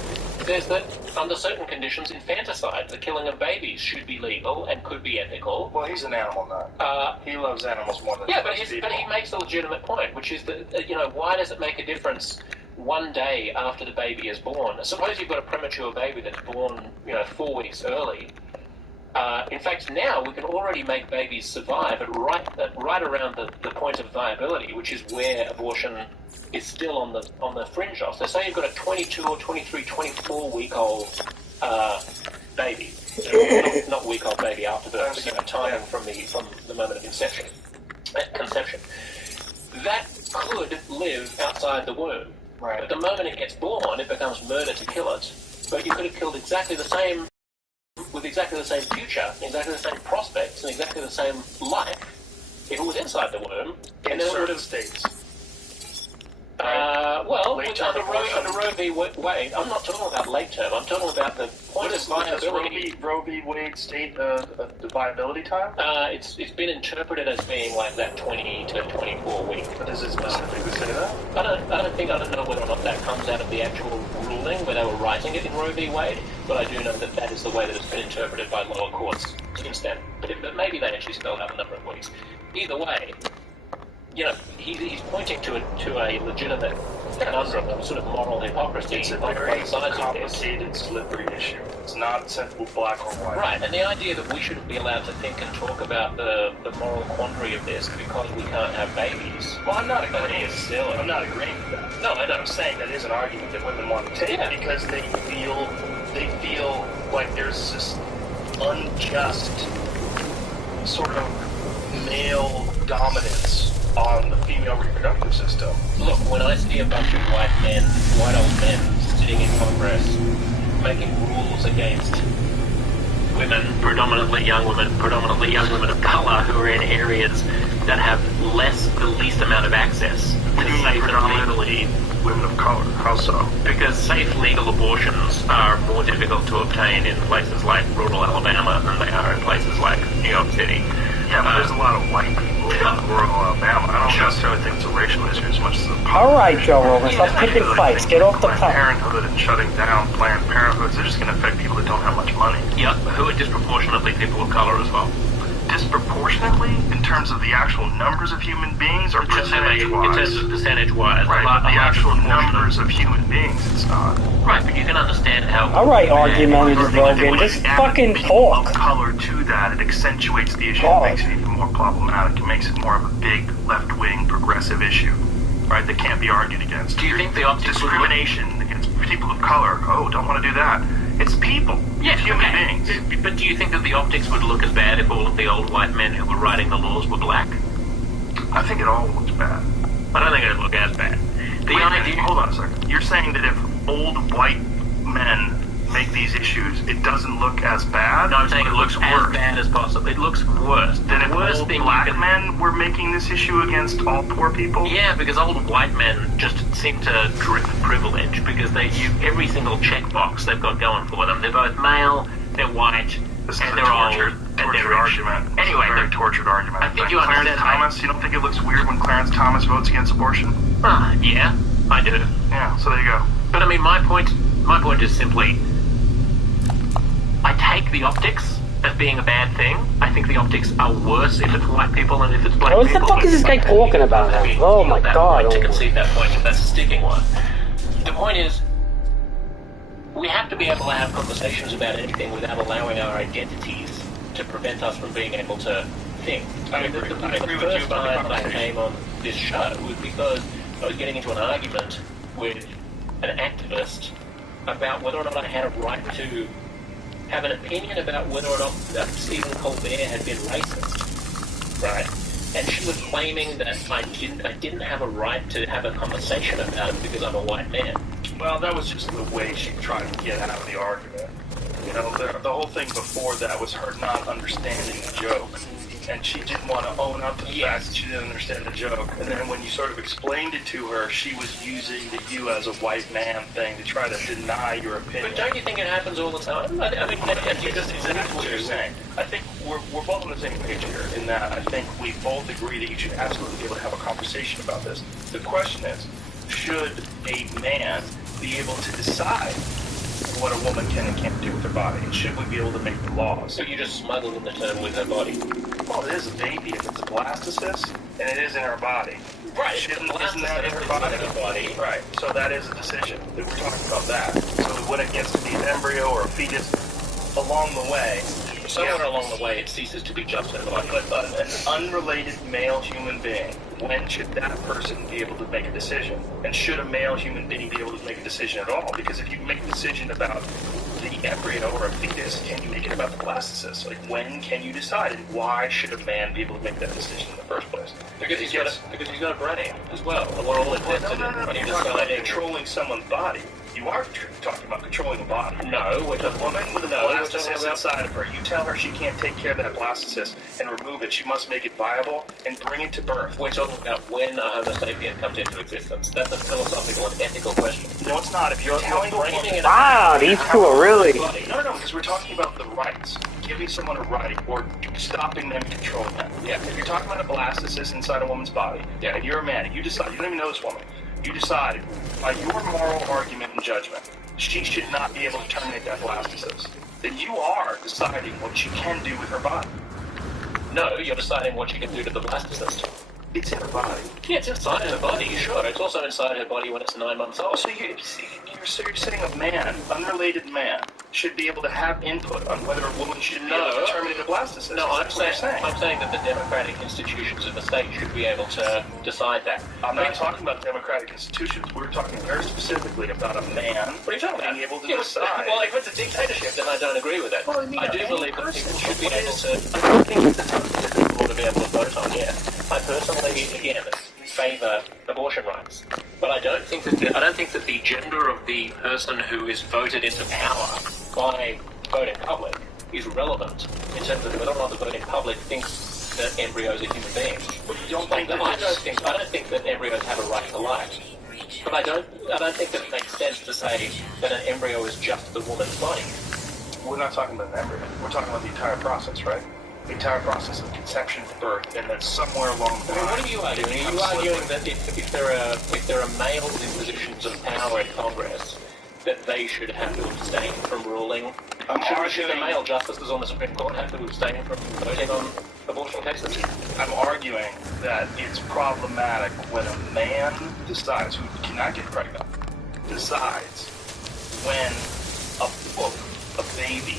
says that under certain conditions, infanticide, the killing of babies, should be legal and could be ethical. Well, he's an animal nut. He loves animals more than Yeah, but people. he makes a legitimate point, which is that, why does it make a difference one day after the baby is born? Suppose you've got a premature baby that's born, 4 weeks early. In fact, now we can already make babies survive at right around the point of viability, which is where abortion is still on the fringe of. So say you've got a 22 or 23, 24-week-old baby. Not week-old baby after birth, but timing from the moment of conception. That could live outside the womb. Right. But the moment it gets born, it becomes murder to kill it. But you could have killed exactly the same, with exactly the same future, exactly the same prospects, and exactly the same life if it was inside the womb. In And then it would certain have... states. Under Roe v. Wade, I'm not talking about late term. I'm talking about the point of viability. Roe v. Wade state the viability time? It's been interpreted as being like that 20 to 24 week. But does it specifically say that? I don't know whether or not that comes out of the actual ruling where they were writing it in Roe v. Wade, but I do know that is the way that it's been interpreted by lower courts since then. But maybe they actually spelled out a number of weeks. Either way, he's pointing to a legitimate conundrum of sort of moral hypocrisy It's a on very both sides of this. complicated, slippery issue. It's not simple black or white. Right, and the idea that we shouldn't be allowed to think and talk about the moral quandary of this because we can't have babies. Well, I'm not agreeing. It's silly. I'm not agreeing with that. No, I know. I'm saying that is an argument that women want to take because they feel like there's this unjust sort of male dominance on the female reproductive system. Look, when I see a bunch of white old men sitting in Congress making rules against women, predominantly young women of colour who are in areas that have the least amount of access to safe and legally. Women of color, how so? Because safe legal abortions are more difficult to obtain in places like rural Alabama than they are in places like New York City. Yeah, but there's a lot of white people in rural Alabama. I don't necessarily think it's a racial issue as much as a Alright, Joe Rogan, stop picking fights. Get off the Planned top. Parenthood and shutting down Planned Parenthoods, they're just going to affect people that don't have much money. Yep, who are disproportionately people of colour as well. Disproportionately, in terms of the actual numbers of human beings, or In terms percentage-wise? of percentage-wise. Right, but the actual numbers of human beings, it's not. Right, but you can understand how... Alright, argumentative Rogan, just fucking people of talk. color to that, it accentuates the issue. God. It makes it even more problematic. It makes it more of a big left-wing progressive issue, right? That can't be argued against. Do you think the optics would look... Discrimination against people of color. Oh, don't want to do that. It's people. Yeah, It's human okay. beings. But do you think that the optics would look as bad if all of the old white men who were writing the laws were black? I think it all looks bad. I don't think it would look as bad. The Wait a idea... minute, hold on a second. You're saying that if old white men make these issues, it doesn't look as bad? No, I'm saying it looks as worse. bad as possible. It looks worse. Then if The worst old thing you black can... men were making this issue against all poor people? Yeah, because old white men just seem to drip privilege because every single checkbox they've got going for them. They're both male, they're white, This is and a they're old, tortured and they're rich. argument. This is Anyway, a very tortured argument. I think Like you Clarence understand Thomas, you don't think it looks weird when Clarence Thomas votes against abortion? yeah, I do. Yeah, so there you go. But I mean, my point is simply, I take the optics as being a bad thing. I think the optics are worse if it's white people than if it's black What people. the fuck is this guy talking about now? I mean, Oh you my got that god. point to concede that point, if that's a sticking one. The point is, we have to be able to have conversations about anything without allowing our identities to prevent us from being able to think. I agree. The I agree with first you about the time I conversation. came on this show was because I was getting into an argument with an activist about whether or not I had a right to have an opinion about whether or not Stephen Colbert had been racist, right? And she was claiming that I didn't have a right to have a conversation about it because I'm a white man. Well, that was just the way she tried to get out of the argument. You know, the whole thing before that was her not understanding the joke. And she didn't want to own up to the fact that she didn't understand the joke. And then when you sort of explained it to her, she was using the you as a white man thing to try to deny your opinion. But don't you think it happens all the time? I mean, That's exactly what you're saying. I think we're both on the same page here in that I think we both agree that you should absolutely be able to have a conversation about this. The question is, should a man be able to decide what a woman can and can't do with her body? And should we be able to make the laws? So you just smuggled in the term with her body. Well, it is a baby if it's a blastocyst, and it is in her body. Right. Isn't that in her body? Right. So that is a decision. We're talking about that. So when it gets to be an embryo or a fetus, along the way, Somewhere along the way, it ceases to be just her body. but an unrelated male human being, when should that person be able to make a decision? And should a male human being be able to make a decision at all? Because if you make a decision about the embryo or a fetus, can you make it about the blastocyst? Like, when can you decide? And why should a man be able to make that decision in the first place? Because he's got a brain as well. And we're all No, invested no. in You're talking about deciding. controlling someone's body. You are talking about controlling a body. No, With a woman with a No, we're talking blastocyst about- inside of her, you tell her she can't take care of that blastocyst and remove it. She must make it viable and bring it to birth. We're talking about when a Homo sapien comes into existence. That's a philosophical and ethical question. No, it's not. If you're telling a Framing woman... it Wow, these two are really. No, because we're talking about the rights. Giving someone a right or stopping them controlling them. Yeah, if you're talking about a blastocyst inside a woman's body, yeah, and you're a man, and you decide, you don't even know this woman, you decide, by your moral argument and judgment, she should not be able to terminate that blastocyst. Then you are deciding what she can do with her body. No, you're deciding what she can do to the blastocyst. It's in her body. Yeah, it's inside her body, sure. It's also inside her body when it's 9 months old. So you're saying a man, unrelated man, should be able to have input on whether a woman should be able to terminate a blastocyst. No, I'm That's what you're saying that the democratic institutions of the state should be able to decide that. I'm not talking about democratic institutions. We're talking very specifically about a man What are you talking about? being able to Yeah, decide. well, if it's a dictatorship, then I don't agree with that. Well, I mean, I do any believe that person people should be able to. I I think it's the type of thing people ought to be able to vote on. Yeah, I personally, again, favour abortion rights, but I don't think that the gender of the person who is voted into power by voting public is relevant in terms of whether or not the voting public thinks that embryos are human beings. You don't think that I don't think that embryos have a right to life. But I don't think that it makes sense to say that an embryo is just the woman's body. we're not talking about an embryo. We're talking about the entire process, right? The entire process of conception to birth, and then somewhere along the I mean, line. what are you arguing? Are you arguing that if there are males in positions of power in Congress, that they should have to abstain from ruling? Should the male justices on the Supreme Court have to abstain from voting on abortion cases? I'm arguing that it's problematic when a man decides, who cannot get pregnant, decides when a baby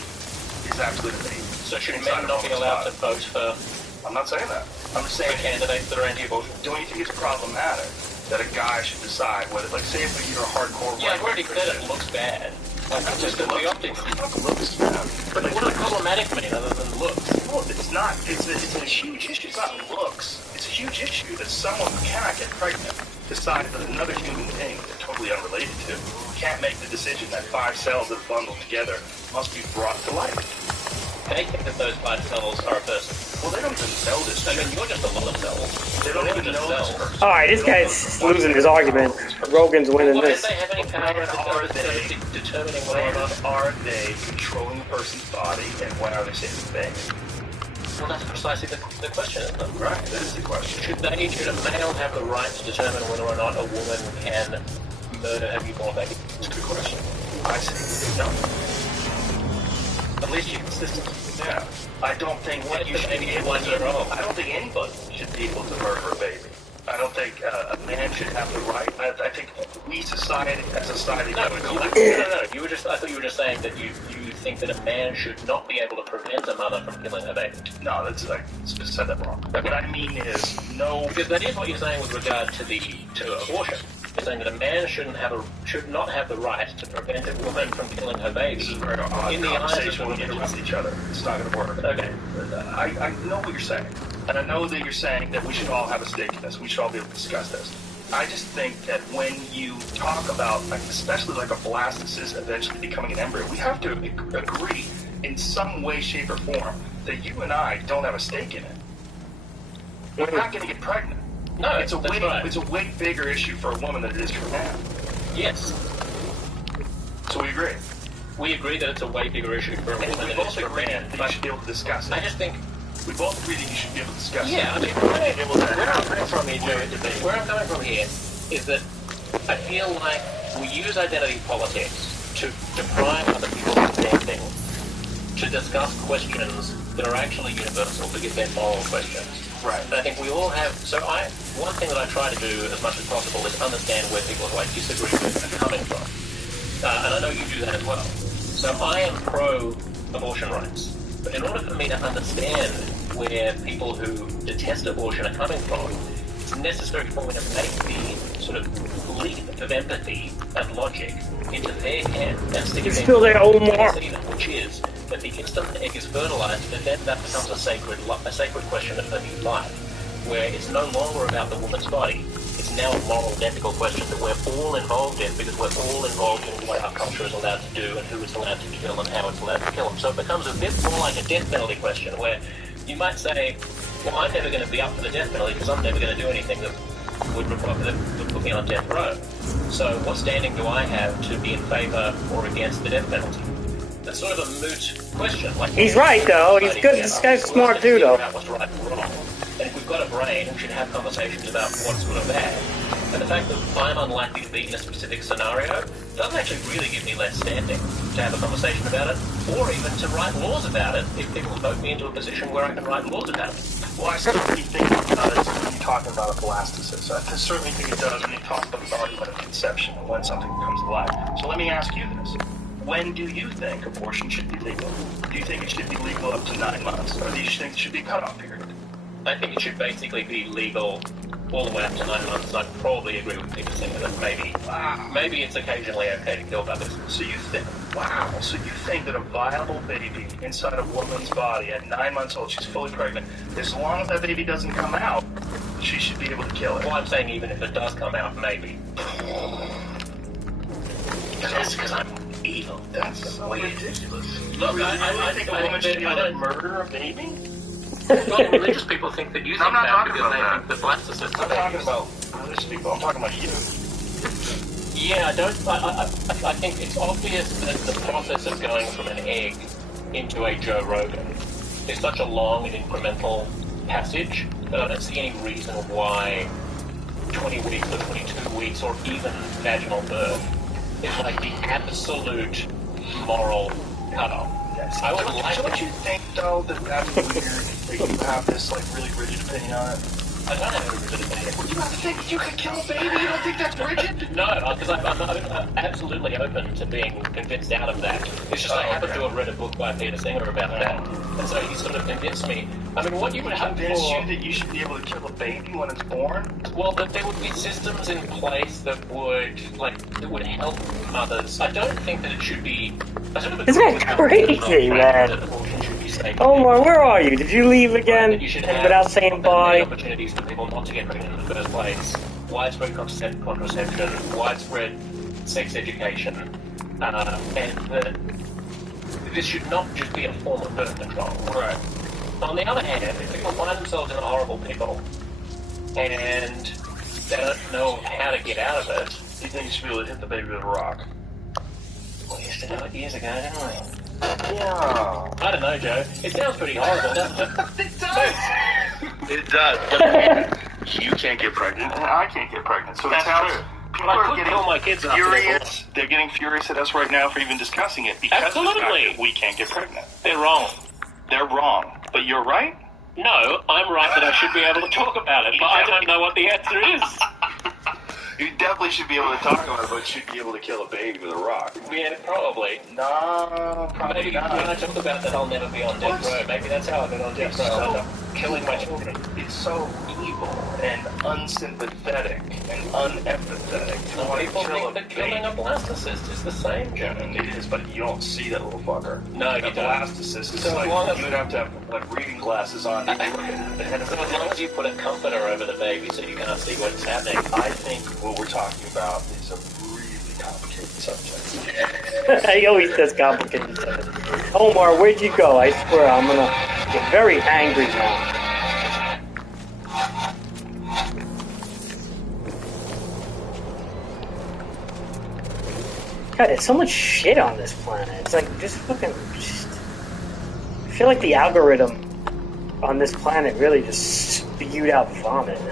is actually a baby. So should Inside men a not be woman's allowed to body. vote for I'm not saying that. I'm just saying, candidates that are anti-abortion? don't you think it's problematic that a guy should decide whether, like, say if you're a hardcore Yeah, I've white already said it looks bad. Like, just the optics. looks bad. But what does problematic mean other than looks? Well, it's not. It's a huge issue. It's not looks. It's a huge issue that someone who cannot get pregnant decides that another human being they're totally unrelated to can't make the decision that 5 cells that are bundled together must be brought to life. They think that those 5 cells are a person. Well, they don't even know this. I mean, you're just a lot of cells. They don't You're even just know this cells. person. All right, this guy's losing his argument. Rogan's winning Well, do this. they have any power in determining whether or When not? are they controlling a person's body, and when are they saving the baby? Well, that's precisely the question, isn't it? Right, that is the question. Should a male have the right to determine whether or not a woman can murder a newborn baby? It's a good question. I say no. At least you're consistent. Yeah. I don't think What that if you the should be baby is able 1 year old? I don't think anybody should be able to murder a baby. I don't think a man should have the right. I think we society, as a society, No, have a no. collective. You were just. I thought you were just saying that you think that a man should not be able to prevent a mother from killing her baby. No, that's I said that wrong. What I mean is no. Because that is what you're saying with regard to abortion. You're saying that a man should not have the right to prevent a woman from killing her baby. This is a very odd in the eyes of conversation when we get with each other. It's not going to work. Okay. I know what you're saying. And I know that you're saying that we should all have a stake in this. We should all be able to discuss this. I just think that when you talk about, like, especially like a blastocyst eventually becoming an embryo, we have to agree in some way, shape, or form that you and I don't have a stake in it. We're not going to get pregnant. No, it's a that's way right. it's a way bigger issue for a woman than it is for a man. Yes. So we agree. We agree that it's a way bigger issue for a And woman we than it is both for a agree man. that you But should be able to discuss it. I just think, We both agree that you should be able to discuss it. yeah, I mean, where I'm coming from here, Joe, where I'm coming from here is that I feel like we use identity politics to deprive other people of standing to discuss questions that are actually universal because they're moral questions. Right. And I think we all have. One thing that I try to do as much as possible is understand where people who I disagree with are coming from, and I know you do that as well. So I am pro-abortion rights, but in order for me to understand where people who detest abortion are coming from, it's necessary for me to make the sort of leap of empathy and logic into their head and stick it Still there, Omar. which is that the instant the egg is fertilized, then that becomes a sacred question of her new life, where it's no longer about the woman's body. It's now a moral, ethical question that we're all involved in because we're all involved in what our culture is allowed to do and who it's allowed to kill and how it's allowed to kill them. So it becomes a bit more like a death penalty question, where you might say, well, I'm never going to be up for the death penalty because I'm never going to do anything that would put me on death row. So what standing do I have to be in favour or against the death penalty? That's sort of a moot question. Like, He's right, though. He's good. This guy's smart, too, though. What's right and wrong. And if we've got a brain, we should have conversations about what's good or bad. And the fact that I'm unlikely to be in a specific scenario doesn't actually really give me less standing to have a conversation about it, or even to write laws about it if people vote me into a position where I can write laws about it. Well, I certainly think it does when you're talking about a blastocyst. I certainly think it does when you talk about the argument of conception and when something comes to life. So let me ask you this. When do you think abortion should be legal? Do you think it should be legal up to 9 months? Or do you think it should be a cutoff period? I think it should basically be legal all the way up to 9 months. I'd probably agree with Peter Singer that maybe it's occasionally okay to kill babies. So you think that a viable baby inside a woman's body at 9 months old, she's fully pregnant, as long as that baby doesn't come out, she should be able to kill it? Well, I'm saying even if it does come out, maybe. Just because I'm evil. That's so ridiculous. Look, I think a woman should be able to murder a baby? Well, religious people think that you think not that talking because they about think the blastocysts I'm are talking babies. about religious people. I'm talking about you. Yeah, I think it's obvious that the process of going from an egg into a Joe Rogan is such a long and incremental passage that I don't see any reason why 20 weeks or 22 weeks or even vaginal birth is like the absolute moral cutoff. Yes. I would like Don't you think, though, that that's weird that you have this, like, really rigid opinion on it? I don't have a rigid opinion. You don't think you can kill a baby? You don't think that's rigid? No, because I'm absolutely open to being convinced out of that. It's just I happen to have read a book by Peter Singer about that, and so he sort of convinced me. I mean, what you would hope Convince for... you that you should be able to kill a baby when it's born? Well, that there would be systems in place that would help mothers. I don't think that it should be... Isn't that crazy, man? Omar, where are you? Did you leave again without saying bye? Opportunities for people not to get pregnant in the first place. Widespread contraception, widespread sex education, and that this should not just be a form of birth control. Right. On the other hand, if people find themselves in a horrible pickle and they don't know how to get out of it, You think you should be able to hit the baby with a rock? we used to do it years ago, didn't we? Yeah. I don't know, Joe. It sounds pretty horrible, doesn't it? It does. It does. You can't get pregnant, and I can't get pregnant. So That's it sounds, true. people I are could getting kill my kids after they're furious. They're getting furious at us right now for even discussing it because of the fact Absolutely. that we can't get pregnant. They're wrong. They're wrong, but you're right. No, I'm right that I should be able to talk about it, but I don't know what the answer is. You definitely should be able to talk about it, but should be able to kill a baby with a rock. Yeah, probably. No, probably Maybe not. when I talk about that, I'll never be on death row. Maybe that's how I got on death row. I'll end up killing my children. It's so evil and unsympathetic and unempathetic to want to People kill a think that killing a blastocyst is the same, John. It is, but you don't see that little fucker. No, you That don't. blastocyst is So like, as long as- you'd have to have like reading glasses on to look at the head of So as long as you put a comforter over the baby so you can't see what's happening. I think what we're talking about is a really complicated subject. He always says complicated stuff. Omar, where'd you go? I swear, I'm gonna get very angry now. God, there's so much shit on this planet. It's like, just fucking... I feel like the algorithm on this planet really just spewed out vomit. You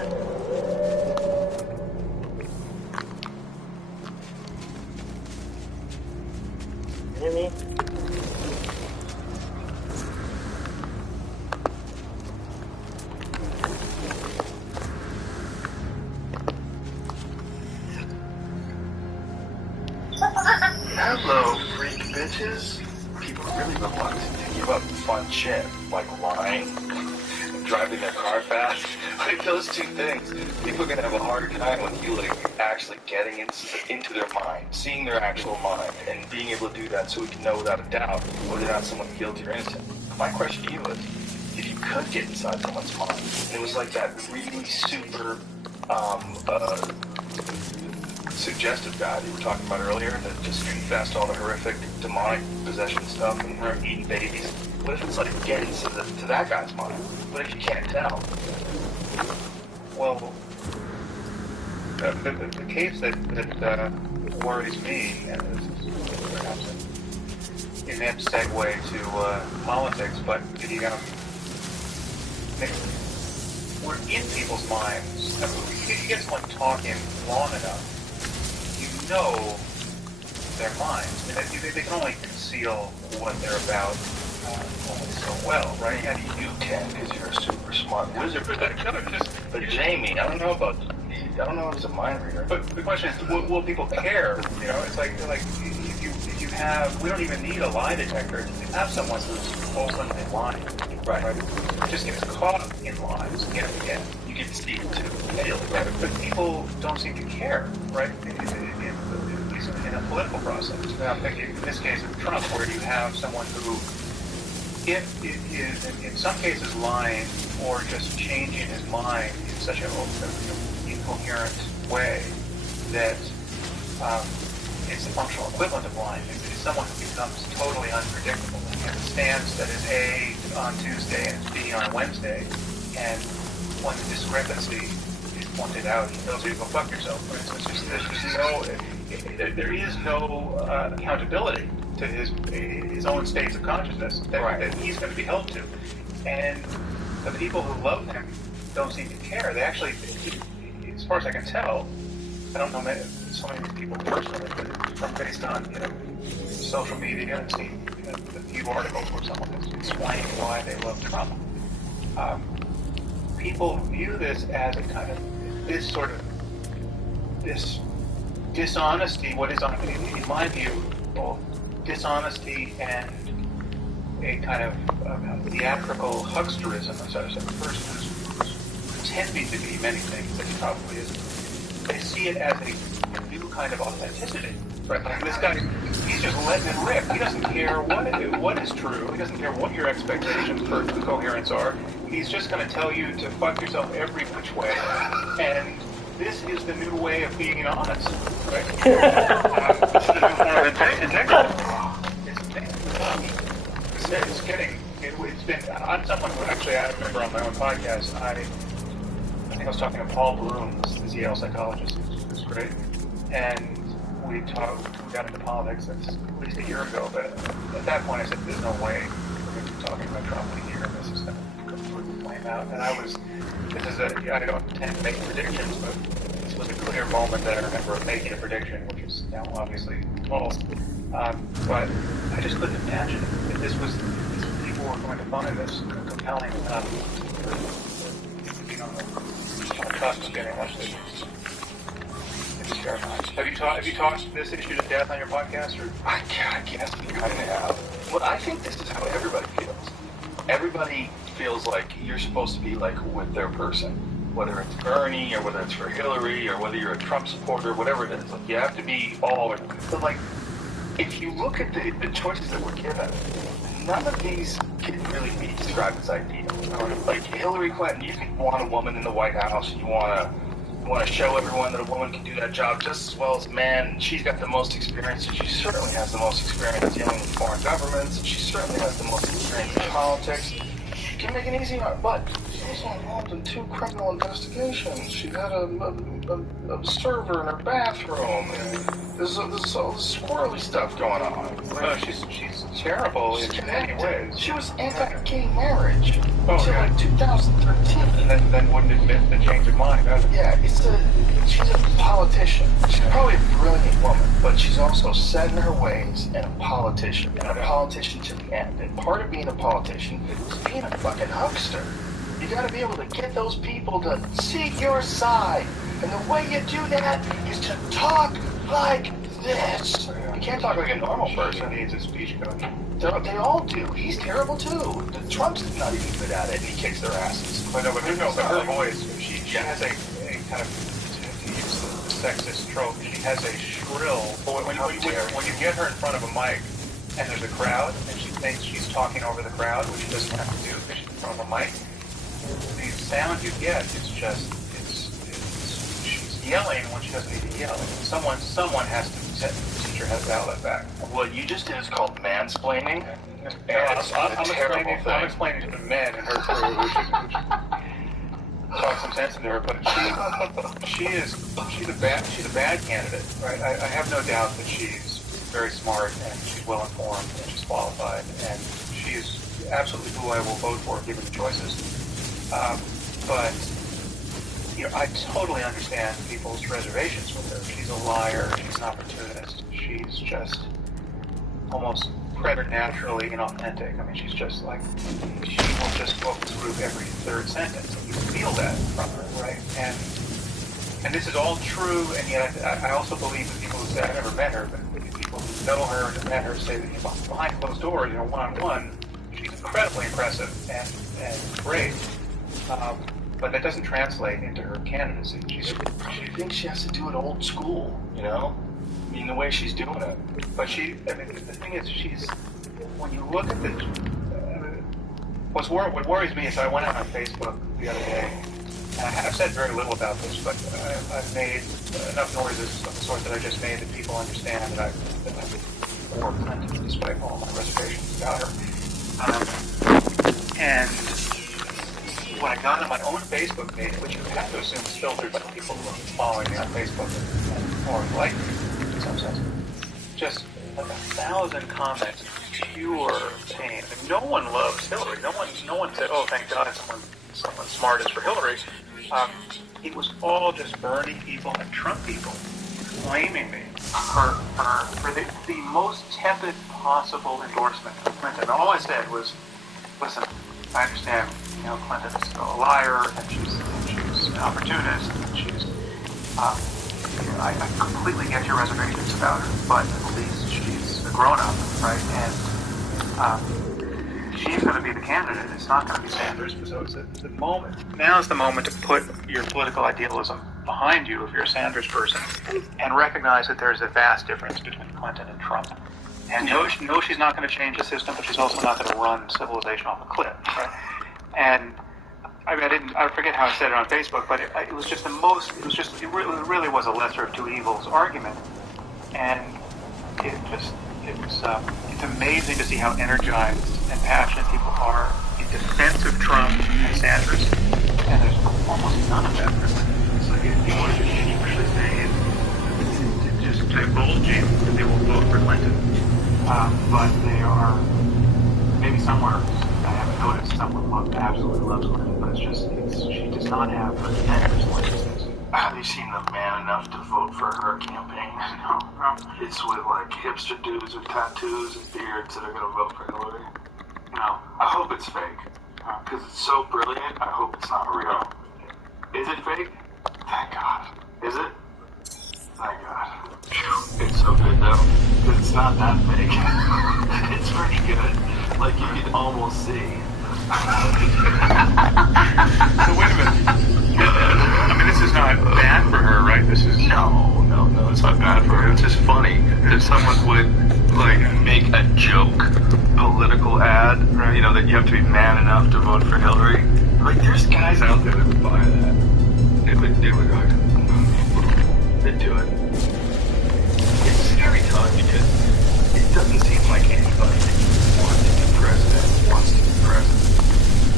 know what I mean? Hello, freak bitches. People are really reluctant to give up fun shit, like lying and driving their car fast. Like those two things, people are going to have a hard time with you, like, actually getting into their mind, seeing their actual mind, and being able to do that so we can know without a doubt whether or not someone's guilty or innocent. My question to you is, if you could get inside someone's mind, and it was like that really super, suggestive guy that you were talking about earlier that just confessed all the horrific demonic possession stuff and eating babies. What if it's like getting to that guy's mind? What if you can't tell? Well, the case that worries me, and this is perhaps an inept segue to politics, but we're in people's minds. I mean, if you get someone talking long enough, you know their minds. I mean, they can only conceal what they're about only so well, right? Yeah, you can, because you're a super smart wizard. But Jamie, I don't know if he's a mind reader. But the question is, will people care? You know, it's like if you have, we don't even need a lie detector. If you have someone who's openly lying, right? Just gets caught in lies again and again. You can see it too. Right? But people don't seem to care, right? At least in a political process. Now, I'm thinking in this case of Trump, where you have someone who, if it is in some cases lying or just changing his mind in such an incoherent way that it's the functional equivalent of lying. It's someone who becomes totally unpredictable. He has a stance that is A on Tuesday and it's B on Wednesday, and when the discrepancy is pointed out, he tells you to go fuck yourself. For instance, there is no accountability to his own states of consciousness that he's going to be held to. And the people who love him don't seem to care. They actually, as far as I can tell, I don't know so many people personally, but from based on social media, I've seen a few articles where someone has explained why they love Trump. People view this as a kind of this dishonesty. What is in my view, both dishonesty and a kind of theatrical hucksterism of such a person who's pretending to be many things that he probably isn't. They see it as a new kind of authenticity. Right? Like this guy, he's just letting it rip. He doesn't care what is true. He doesn't care what your expectations for coherence are. He's just going to tell you to fuck yourself every which way. And this is the new way of being honest. Right? It's getting. It's been. I'm someone who actually I remember on my own podcast. I think I was talking to Paul Bloom, this Yale psychologist, who's great, and we got into politics. That's at least a year ago. But at that point, I said, "There's no way we're going to be talking about Trump in a year. This is going to completely flame out." And I don't tend to make predictions, but this was a clear moment that I remember making a prediction, which is now obviously false. But I just couldn't imagine that people are going to find this compelling enough. You know, on the cusp of getting much. It's terrifying. Have you talked this issue to death on your podcast, or? I guess we kind of have. But I think this is how everybody feels. Everybody feels like you're supposed to be like with their person, whether it's Bernie or whether it's for Hillary or whether you're a Trump supporter, whatever it is. Like you have to be all. But like, if you look at the choices that were given, none of these can really be described as ideal. Like Hillary Clinton, you can want a woman in the White House. You want to show everyone that a woman can do that job just as well as a man. She's got the most experience. She certainly has the most experience dealing with foreign governments. She certainly has the most experience in politics. She can make an easy but she's also involved in 2 criminal investigations. She had a server in her bathroom. There's all this squirrely stuff going on. No, she's terrible in many ways. She was anti-gay marriage until like 2013. And then wouldn't admit the change of mind. Yeah, she's a politician. She's probably a brilliant woman, but she's also set in her ways and a politician. And a politician to the end. And part of being a politician is being a fucking huckster. You gotta be able to get those people to see your side. And the way you do that is to talk like this. You can't talk like a normal person. She needs a speech coach. They all do. He's terrible too. Trump's not even good at it, and he kicks their asses. But her voice, she has a kind of, to use the sexist trope, she has a shrill. When you get her in front of a mic and there's a crowd and she thinks she's talking over the crowd, which she doesn't have to do because she's in front of a mic, the sound you get is just she's yelling when she doesn't need to yell. Someone has to teach her how to dial that back. What you just did is called mansplaining. I'm explaining to the men in her crew who should talk some sense into her, but she's a bad candidate, right? I have no doubt that she's very smart and she's well informed and she's qualified and she's absolutely who I will vote for given the choices. But you know, I totally understand people's reservations with her. She's a liar. She's an opportunist. She's just almost preternaturally inauthentic. I mean, she's just like, she will just go through every third sentence, and you feel that from her, right? And this is all true, and yet I also believe that people who say, I've never met her, but people who know her and have met her say that behind closed doors, one-on-one, she's incredibly impressive and great. But that doesn't translate into her candidacy. She thinks she has to do it old school, you know? I mean, the way she's doing it. But the thing is, when you look at what worries me is I went out on Facebook the other day, and I've said very little about this, but I've made enough noises of the sort that I just made that people understand that I'm for Clinton, despite all my reservations about her. And when I got on my own Facebook page, which you have to assume is filtered by people who are following me on Facebook and more like me in some sense, just like 1,000 comments of pure pain. I mean, no one loves Hillary. No one said, "Oh, thank God, someone smart is for Hillary." It was all just Bernie people and Trump people blaming me for the most tepid possible endorsement of Clinton. All I said was, "Listen, I understand. You know, Clinton's a liar, and she's an opportunist, and she's, I completely get your reservations about her, but at least she's a grown-up, right? And she's going to be the candidate. It's not going to be Sanders, so it's the moment. Now is the moment to put your political idealism behind you if you're a Sanders person, and recognize that there's a vast difference between Clinton and Trump. And no, she's not going to change the system, but she's also not going to run civilization off a cliff, right? And I forget how I said it on Facebook, but it was just it really was a lesser of two evils argument. And it's amazing to see how energized and passionate people are in defense of Trump and Sanders. And there's almost none of that. It's like people are just sheepishly saying, just divulging that they will vote for Clinton. But they are, maybe somewhere, I haven't noticed, someone absolutely loves Clinton, but she does not have her defenders like this. Have you seen them man enough to vote for her campaign? No. It's with like hipster dudes with tattoos and beards that are going to vote for Hillary. I hope it's fake. Because it's so brilliant, I hope it's not real. Is it fake? Thank God. Is it? Thank God. It's so good though. Because it's not that fake. It's pretty good. Like you can almost see. So wait a minute. I mean, this is not bad for her, right? This is No, it's not bad for her. It's just funny that someone would like make a joke political ad, right? That you have to be man enough to vote for Hillary. Like, there's guys out there that would buy that. They would like, they'd do it. It's a scary time because it doesn't seem like anybody wants to be president.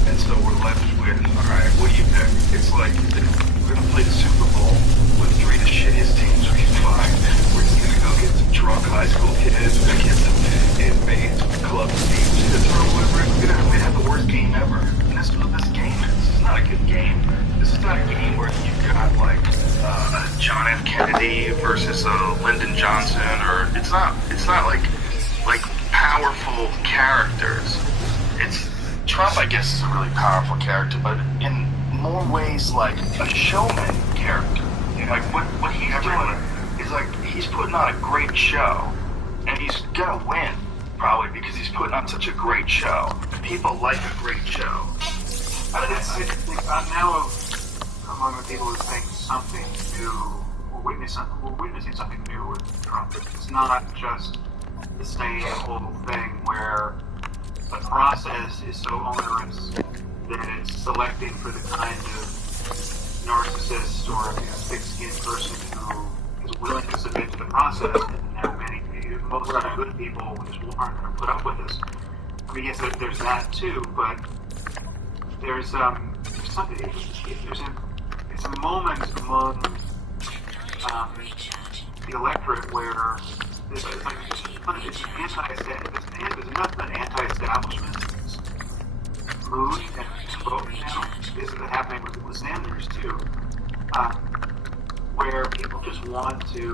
And so we're left with, all right, what do you pick? It's like we're gonna play the Super Bowl with 3 of the shittiest teams we can find. We're just gonna go get some drunk high school kids. We're gonna get some inmates, club teams. We're gonna throw whatever. We're gonna have the worst game ever. And that's what this game is. This is not a good game. This is not a game where you've got like John F. Kennedy versus Lyndon Johnson, or it's not like powerful characters. It's Trump, I guess, is a really powerful character, but in more ways like a showman character. Like what he's doing is like he's putting on a great show, and he's gonna win probably because he's putting on such a great show. People like a great show. I think I'm now among the people who think something new, we're witnessing something new with Trump. It's not just the same old thing where the process is so onerous that it's selecting for the kind of narcissist or thick-skinned person who is willing to submit to the process, and how most of the good people just aren't going to put up with this. I mean, yes, there's that too, but there's something. It's a moment among the electorate where there's anti-establishment mood and vote now. This is happening with Sanders too, where people just want to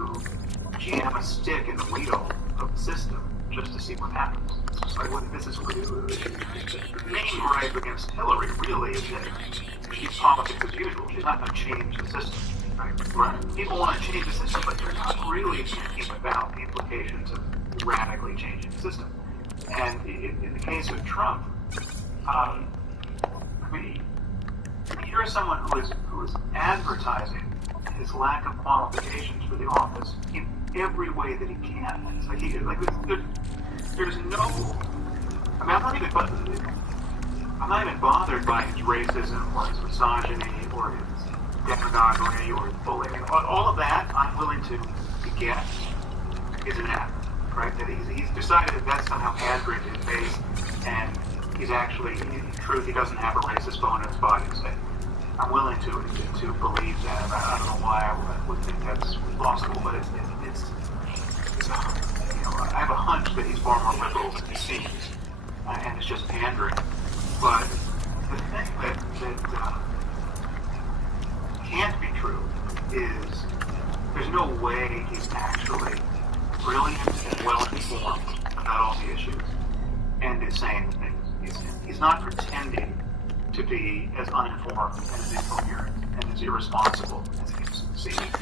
jam a stick in the wheel of the system just to see what happens. It's just like this is the main gripe against Hillary really is that she's politics as usual. She's not going to change the system. Right. People want to change the system, but they're not really thinking about the implications of radically changing the system. And in the case of Trump, I mean, here is someone who is advertising his lack of qualifications for the office in every way that he can. It's like there's no. I mean, I'm not even bothered by his racism or his misogyny or his demagoguery or bullying. All of that I'm willing to get is an act, right? That he's decided that that's somehow pandering to his base, and he's actually, in truth, he doesn't have a racist bone in his body. So I'm willing to believe that. I don't know why I would think that's plausible, but it's I have a hunch that he's far more liberal than he seems, and it's just pandering. But the thing that can't be true is there's no way he's actually brilliant and well informed about all the issues and is saying things. He's not pretending to be as uninformed and as incoherent and as irresponsible as he seems.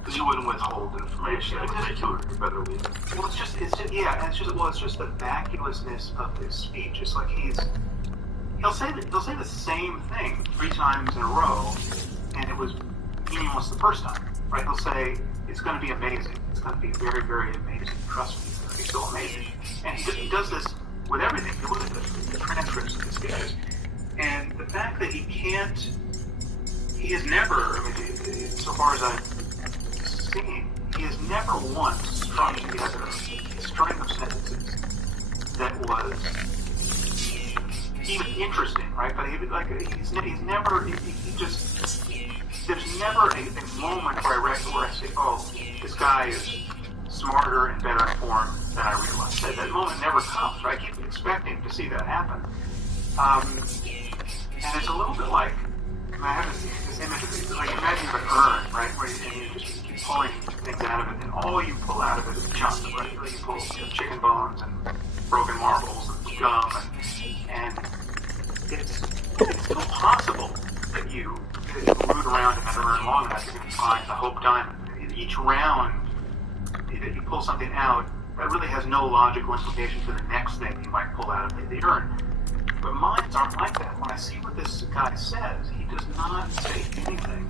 Because you wouldn't withhold information that would make you a better leader. Well, it's just the vacuousness of his speech. It's like he'll say the same thing 3 times in a row, and it was meaningless the first time, right? He'll say it's going to be amazing. It's going to be very, very amazing. Trust me, it's going to be so amazing. And he does this with everything. You look at the transcripts of his speeches, and the fact that he has never, I mean, so far as I've seen, he has never once strung together a string of sentences that was even interesting, right? But there's never a moment where I say, oh, this guy is smarter and better informed than I realized. That moment never comes, right? I keep expecting to see that happen. And it's a little bit like, I have this image of it, like imagine an urn, right? Where you just keep pulling things out of it, and all you pull out of it is junk, right? You pull chicken bones and broken marbles and scum, and it's still possible that you root around in that urn long enough, you're going to find the Hope Diamond. In each round that you pull something out, that really has no logical implication for the next thing you might pull out of the urn. But mines aren't like that. When I see what this guy says, he does not say anything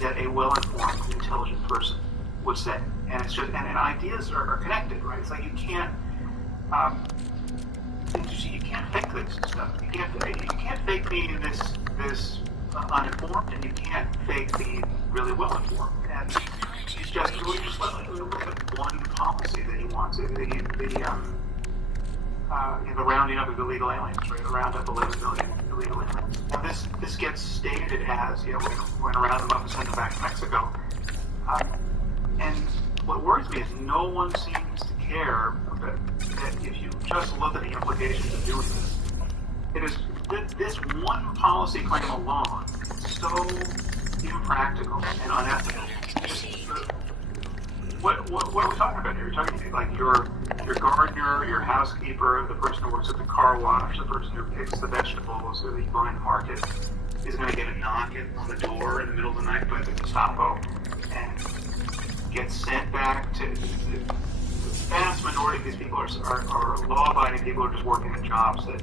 that a well-informed, intelligent person would say. And it's just, and ideas are connected, right? It's like you can't fake this stuff. You can't fake being this uninformed, and you can't fake being really well-informed. And he's just really just look at one policy that he wants. The rounding up of illegal aliens, right? The round up 11 million illegal aliens. Now this gets stated as, we're going to round them up and send them back to Mexico. And what worries me is no one seems to care that if you just look at the implications of doing this, it is this one policy claim alone is so impractical and unethical. What are we talking about here? You're talking like your gardener, your housekeeper, the person who works at the car wash, the person who picks the vegetables that you buy in the market is going to get a knock on the door in the middle of the night by the Gestapo and get sent back to the vast majority of these people are law-abiding people who are just working at jobs that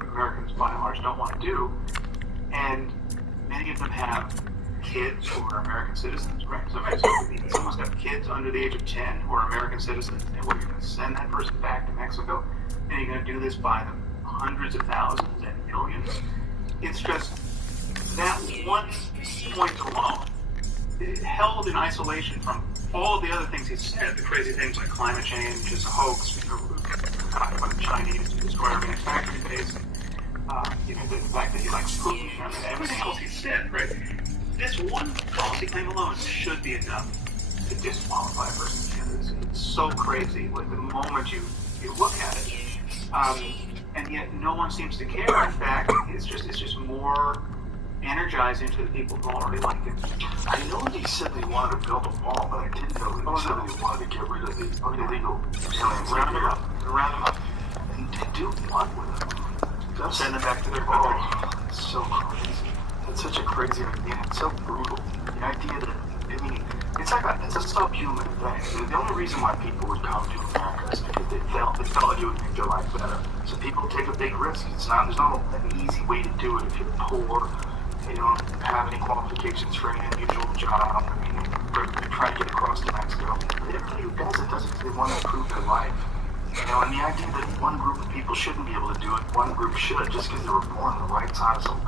Americans by and large don't want to do, and many of them have kids who are American citizens, right? Someone's got kids under the age of 10 who are American citizens, and what, you're going to send that person back to Mexico, and you're going to do this by the hundreds of thousands and millions. It's just that one point alone, held in isolation from all of the other things he said, the crazy things like climate change is a hoax, talking about the Chinese to destroy our manufacturing base, the fact that he likes Putin, everything else he said, right? This one policy claim alone should be enough to disqualify a person. It's so crazy with the moment you look at it, and yet no one seems to care. In fact, it's just more energizing to the people who already like him. I know that he said that he wanted to build a wall, but I didn't know that he said that he wanted to get rid of the illegal aliens. Round them up. And do what with them? Send them back to their country. country. It's so crazy. It's such a crazy idea. It's so brutal. The idea that, it's a subhuman thing. The only reason why people would come to America is because they felt like it would make their life better. So people take a big risk. There's not an easy way to do it if you're poor, you don't have any qualifications for any unusual job. You're trying to get across to Mexico. Everybody who does it because they want to improve their life. And the idea that one group of people shouldn't be able to do it, one group should, just because they were born on the right side of some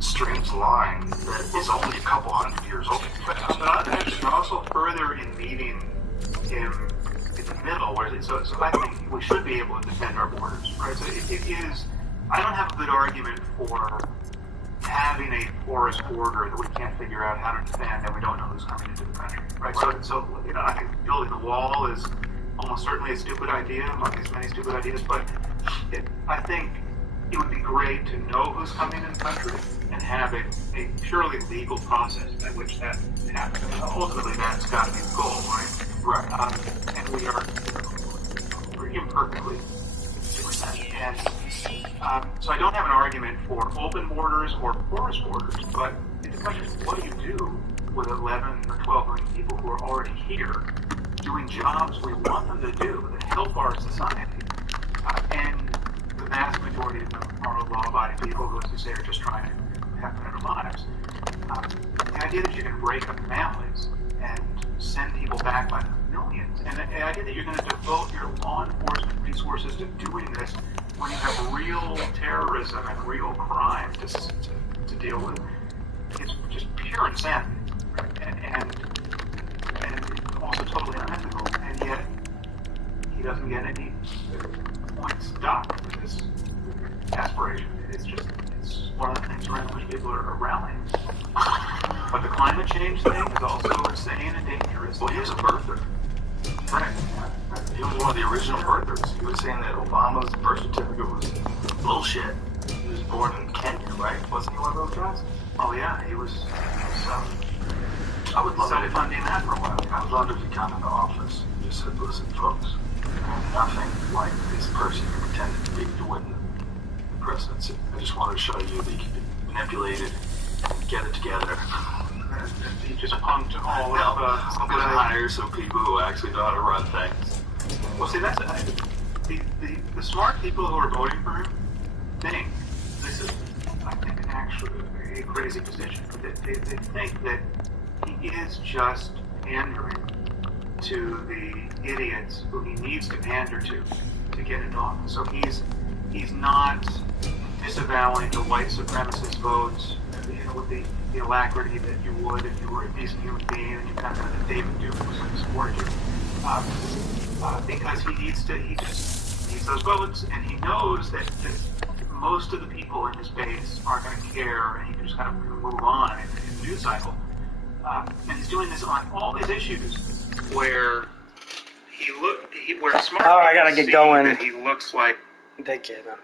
strange line that is only a couple hundred years old. But you're also further in meeting him in the middle, so I think we should be able to defend our borders, right? So it is. I don't have a good argument for having a porous border that we can't figure out how to defend, and we don't know who's coming into the country, right? So I think building the wall is almost certainly a stupid idea, among these many stupid ideas, but I think it would be great to know who's coming in the country and have a purely legal process by which that happens. Ultimately, that's got to be the goal, right? Right. And we are imperfectly doing that. And so I don't have an argument for open borders or porous borders, but the question is, what do you do with 11 or 12 million people who are already here doing jobs we want them to do that help our society? And the vast majority of them are law-abiding people who, as you say, are just trying to have better lives. The idea that you can break up families and send people back by the millions, and the idea that you're going to devote your law enforcement resources to doing this when you have real terrorism and real crime to deal with, it's just pure insanity, right? And also totally unethical. And yet, he doesn't get any points docked with this aspiration. It's one of the things around which people are rallying. But the climate change thing is also insane and dangerous. Well, he was a birther. Right. He was one of the original birthers. He was saying that Obama's birth certificate was bullshit. He was born in Kenya, right? Wasn't he one of those guys? Oh yeah, he was. I would love it if funding that for a while. I would love if he got into office and just said, listen, folks, nothing like this person you pretended to be to win the presidency. I just wanted to show you that you can be manipulated and get it together. He just punked all Well, of I'm going to hire some people who actually know how to run things. Well, see, that's the smart people who are voting for him think this is, I think, actually a crazy position. They think that he is just pandering to the idiots who he needs to pander to get into office. So he's not disavowing the white supremacist votes, with the alacrity that you would if you were a decent human being and you kind of had a David Duke who's going to support you. Because he just needs those votes, and he knows that most of the people in his base aren't going to care, and he can just kind of move on in the news cycle. And he's doing this on all these issues where where smart I gotta people get going. that he looks like They get him.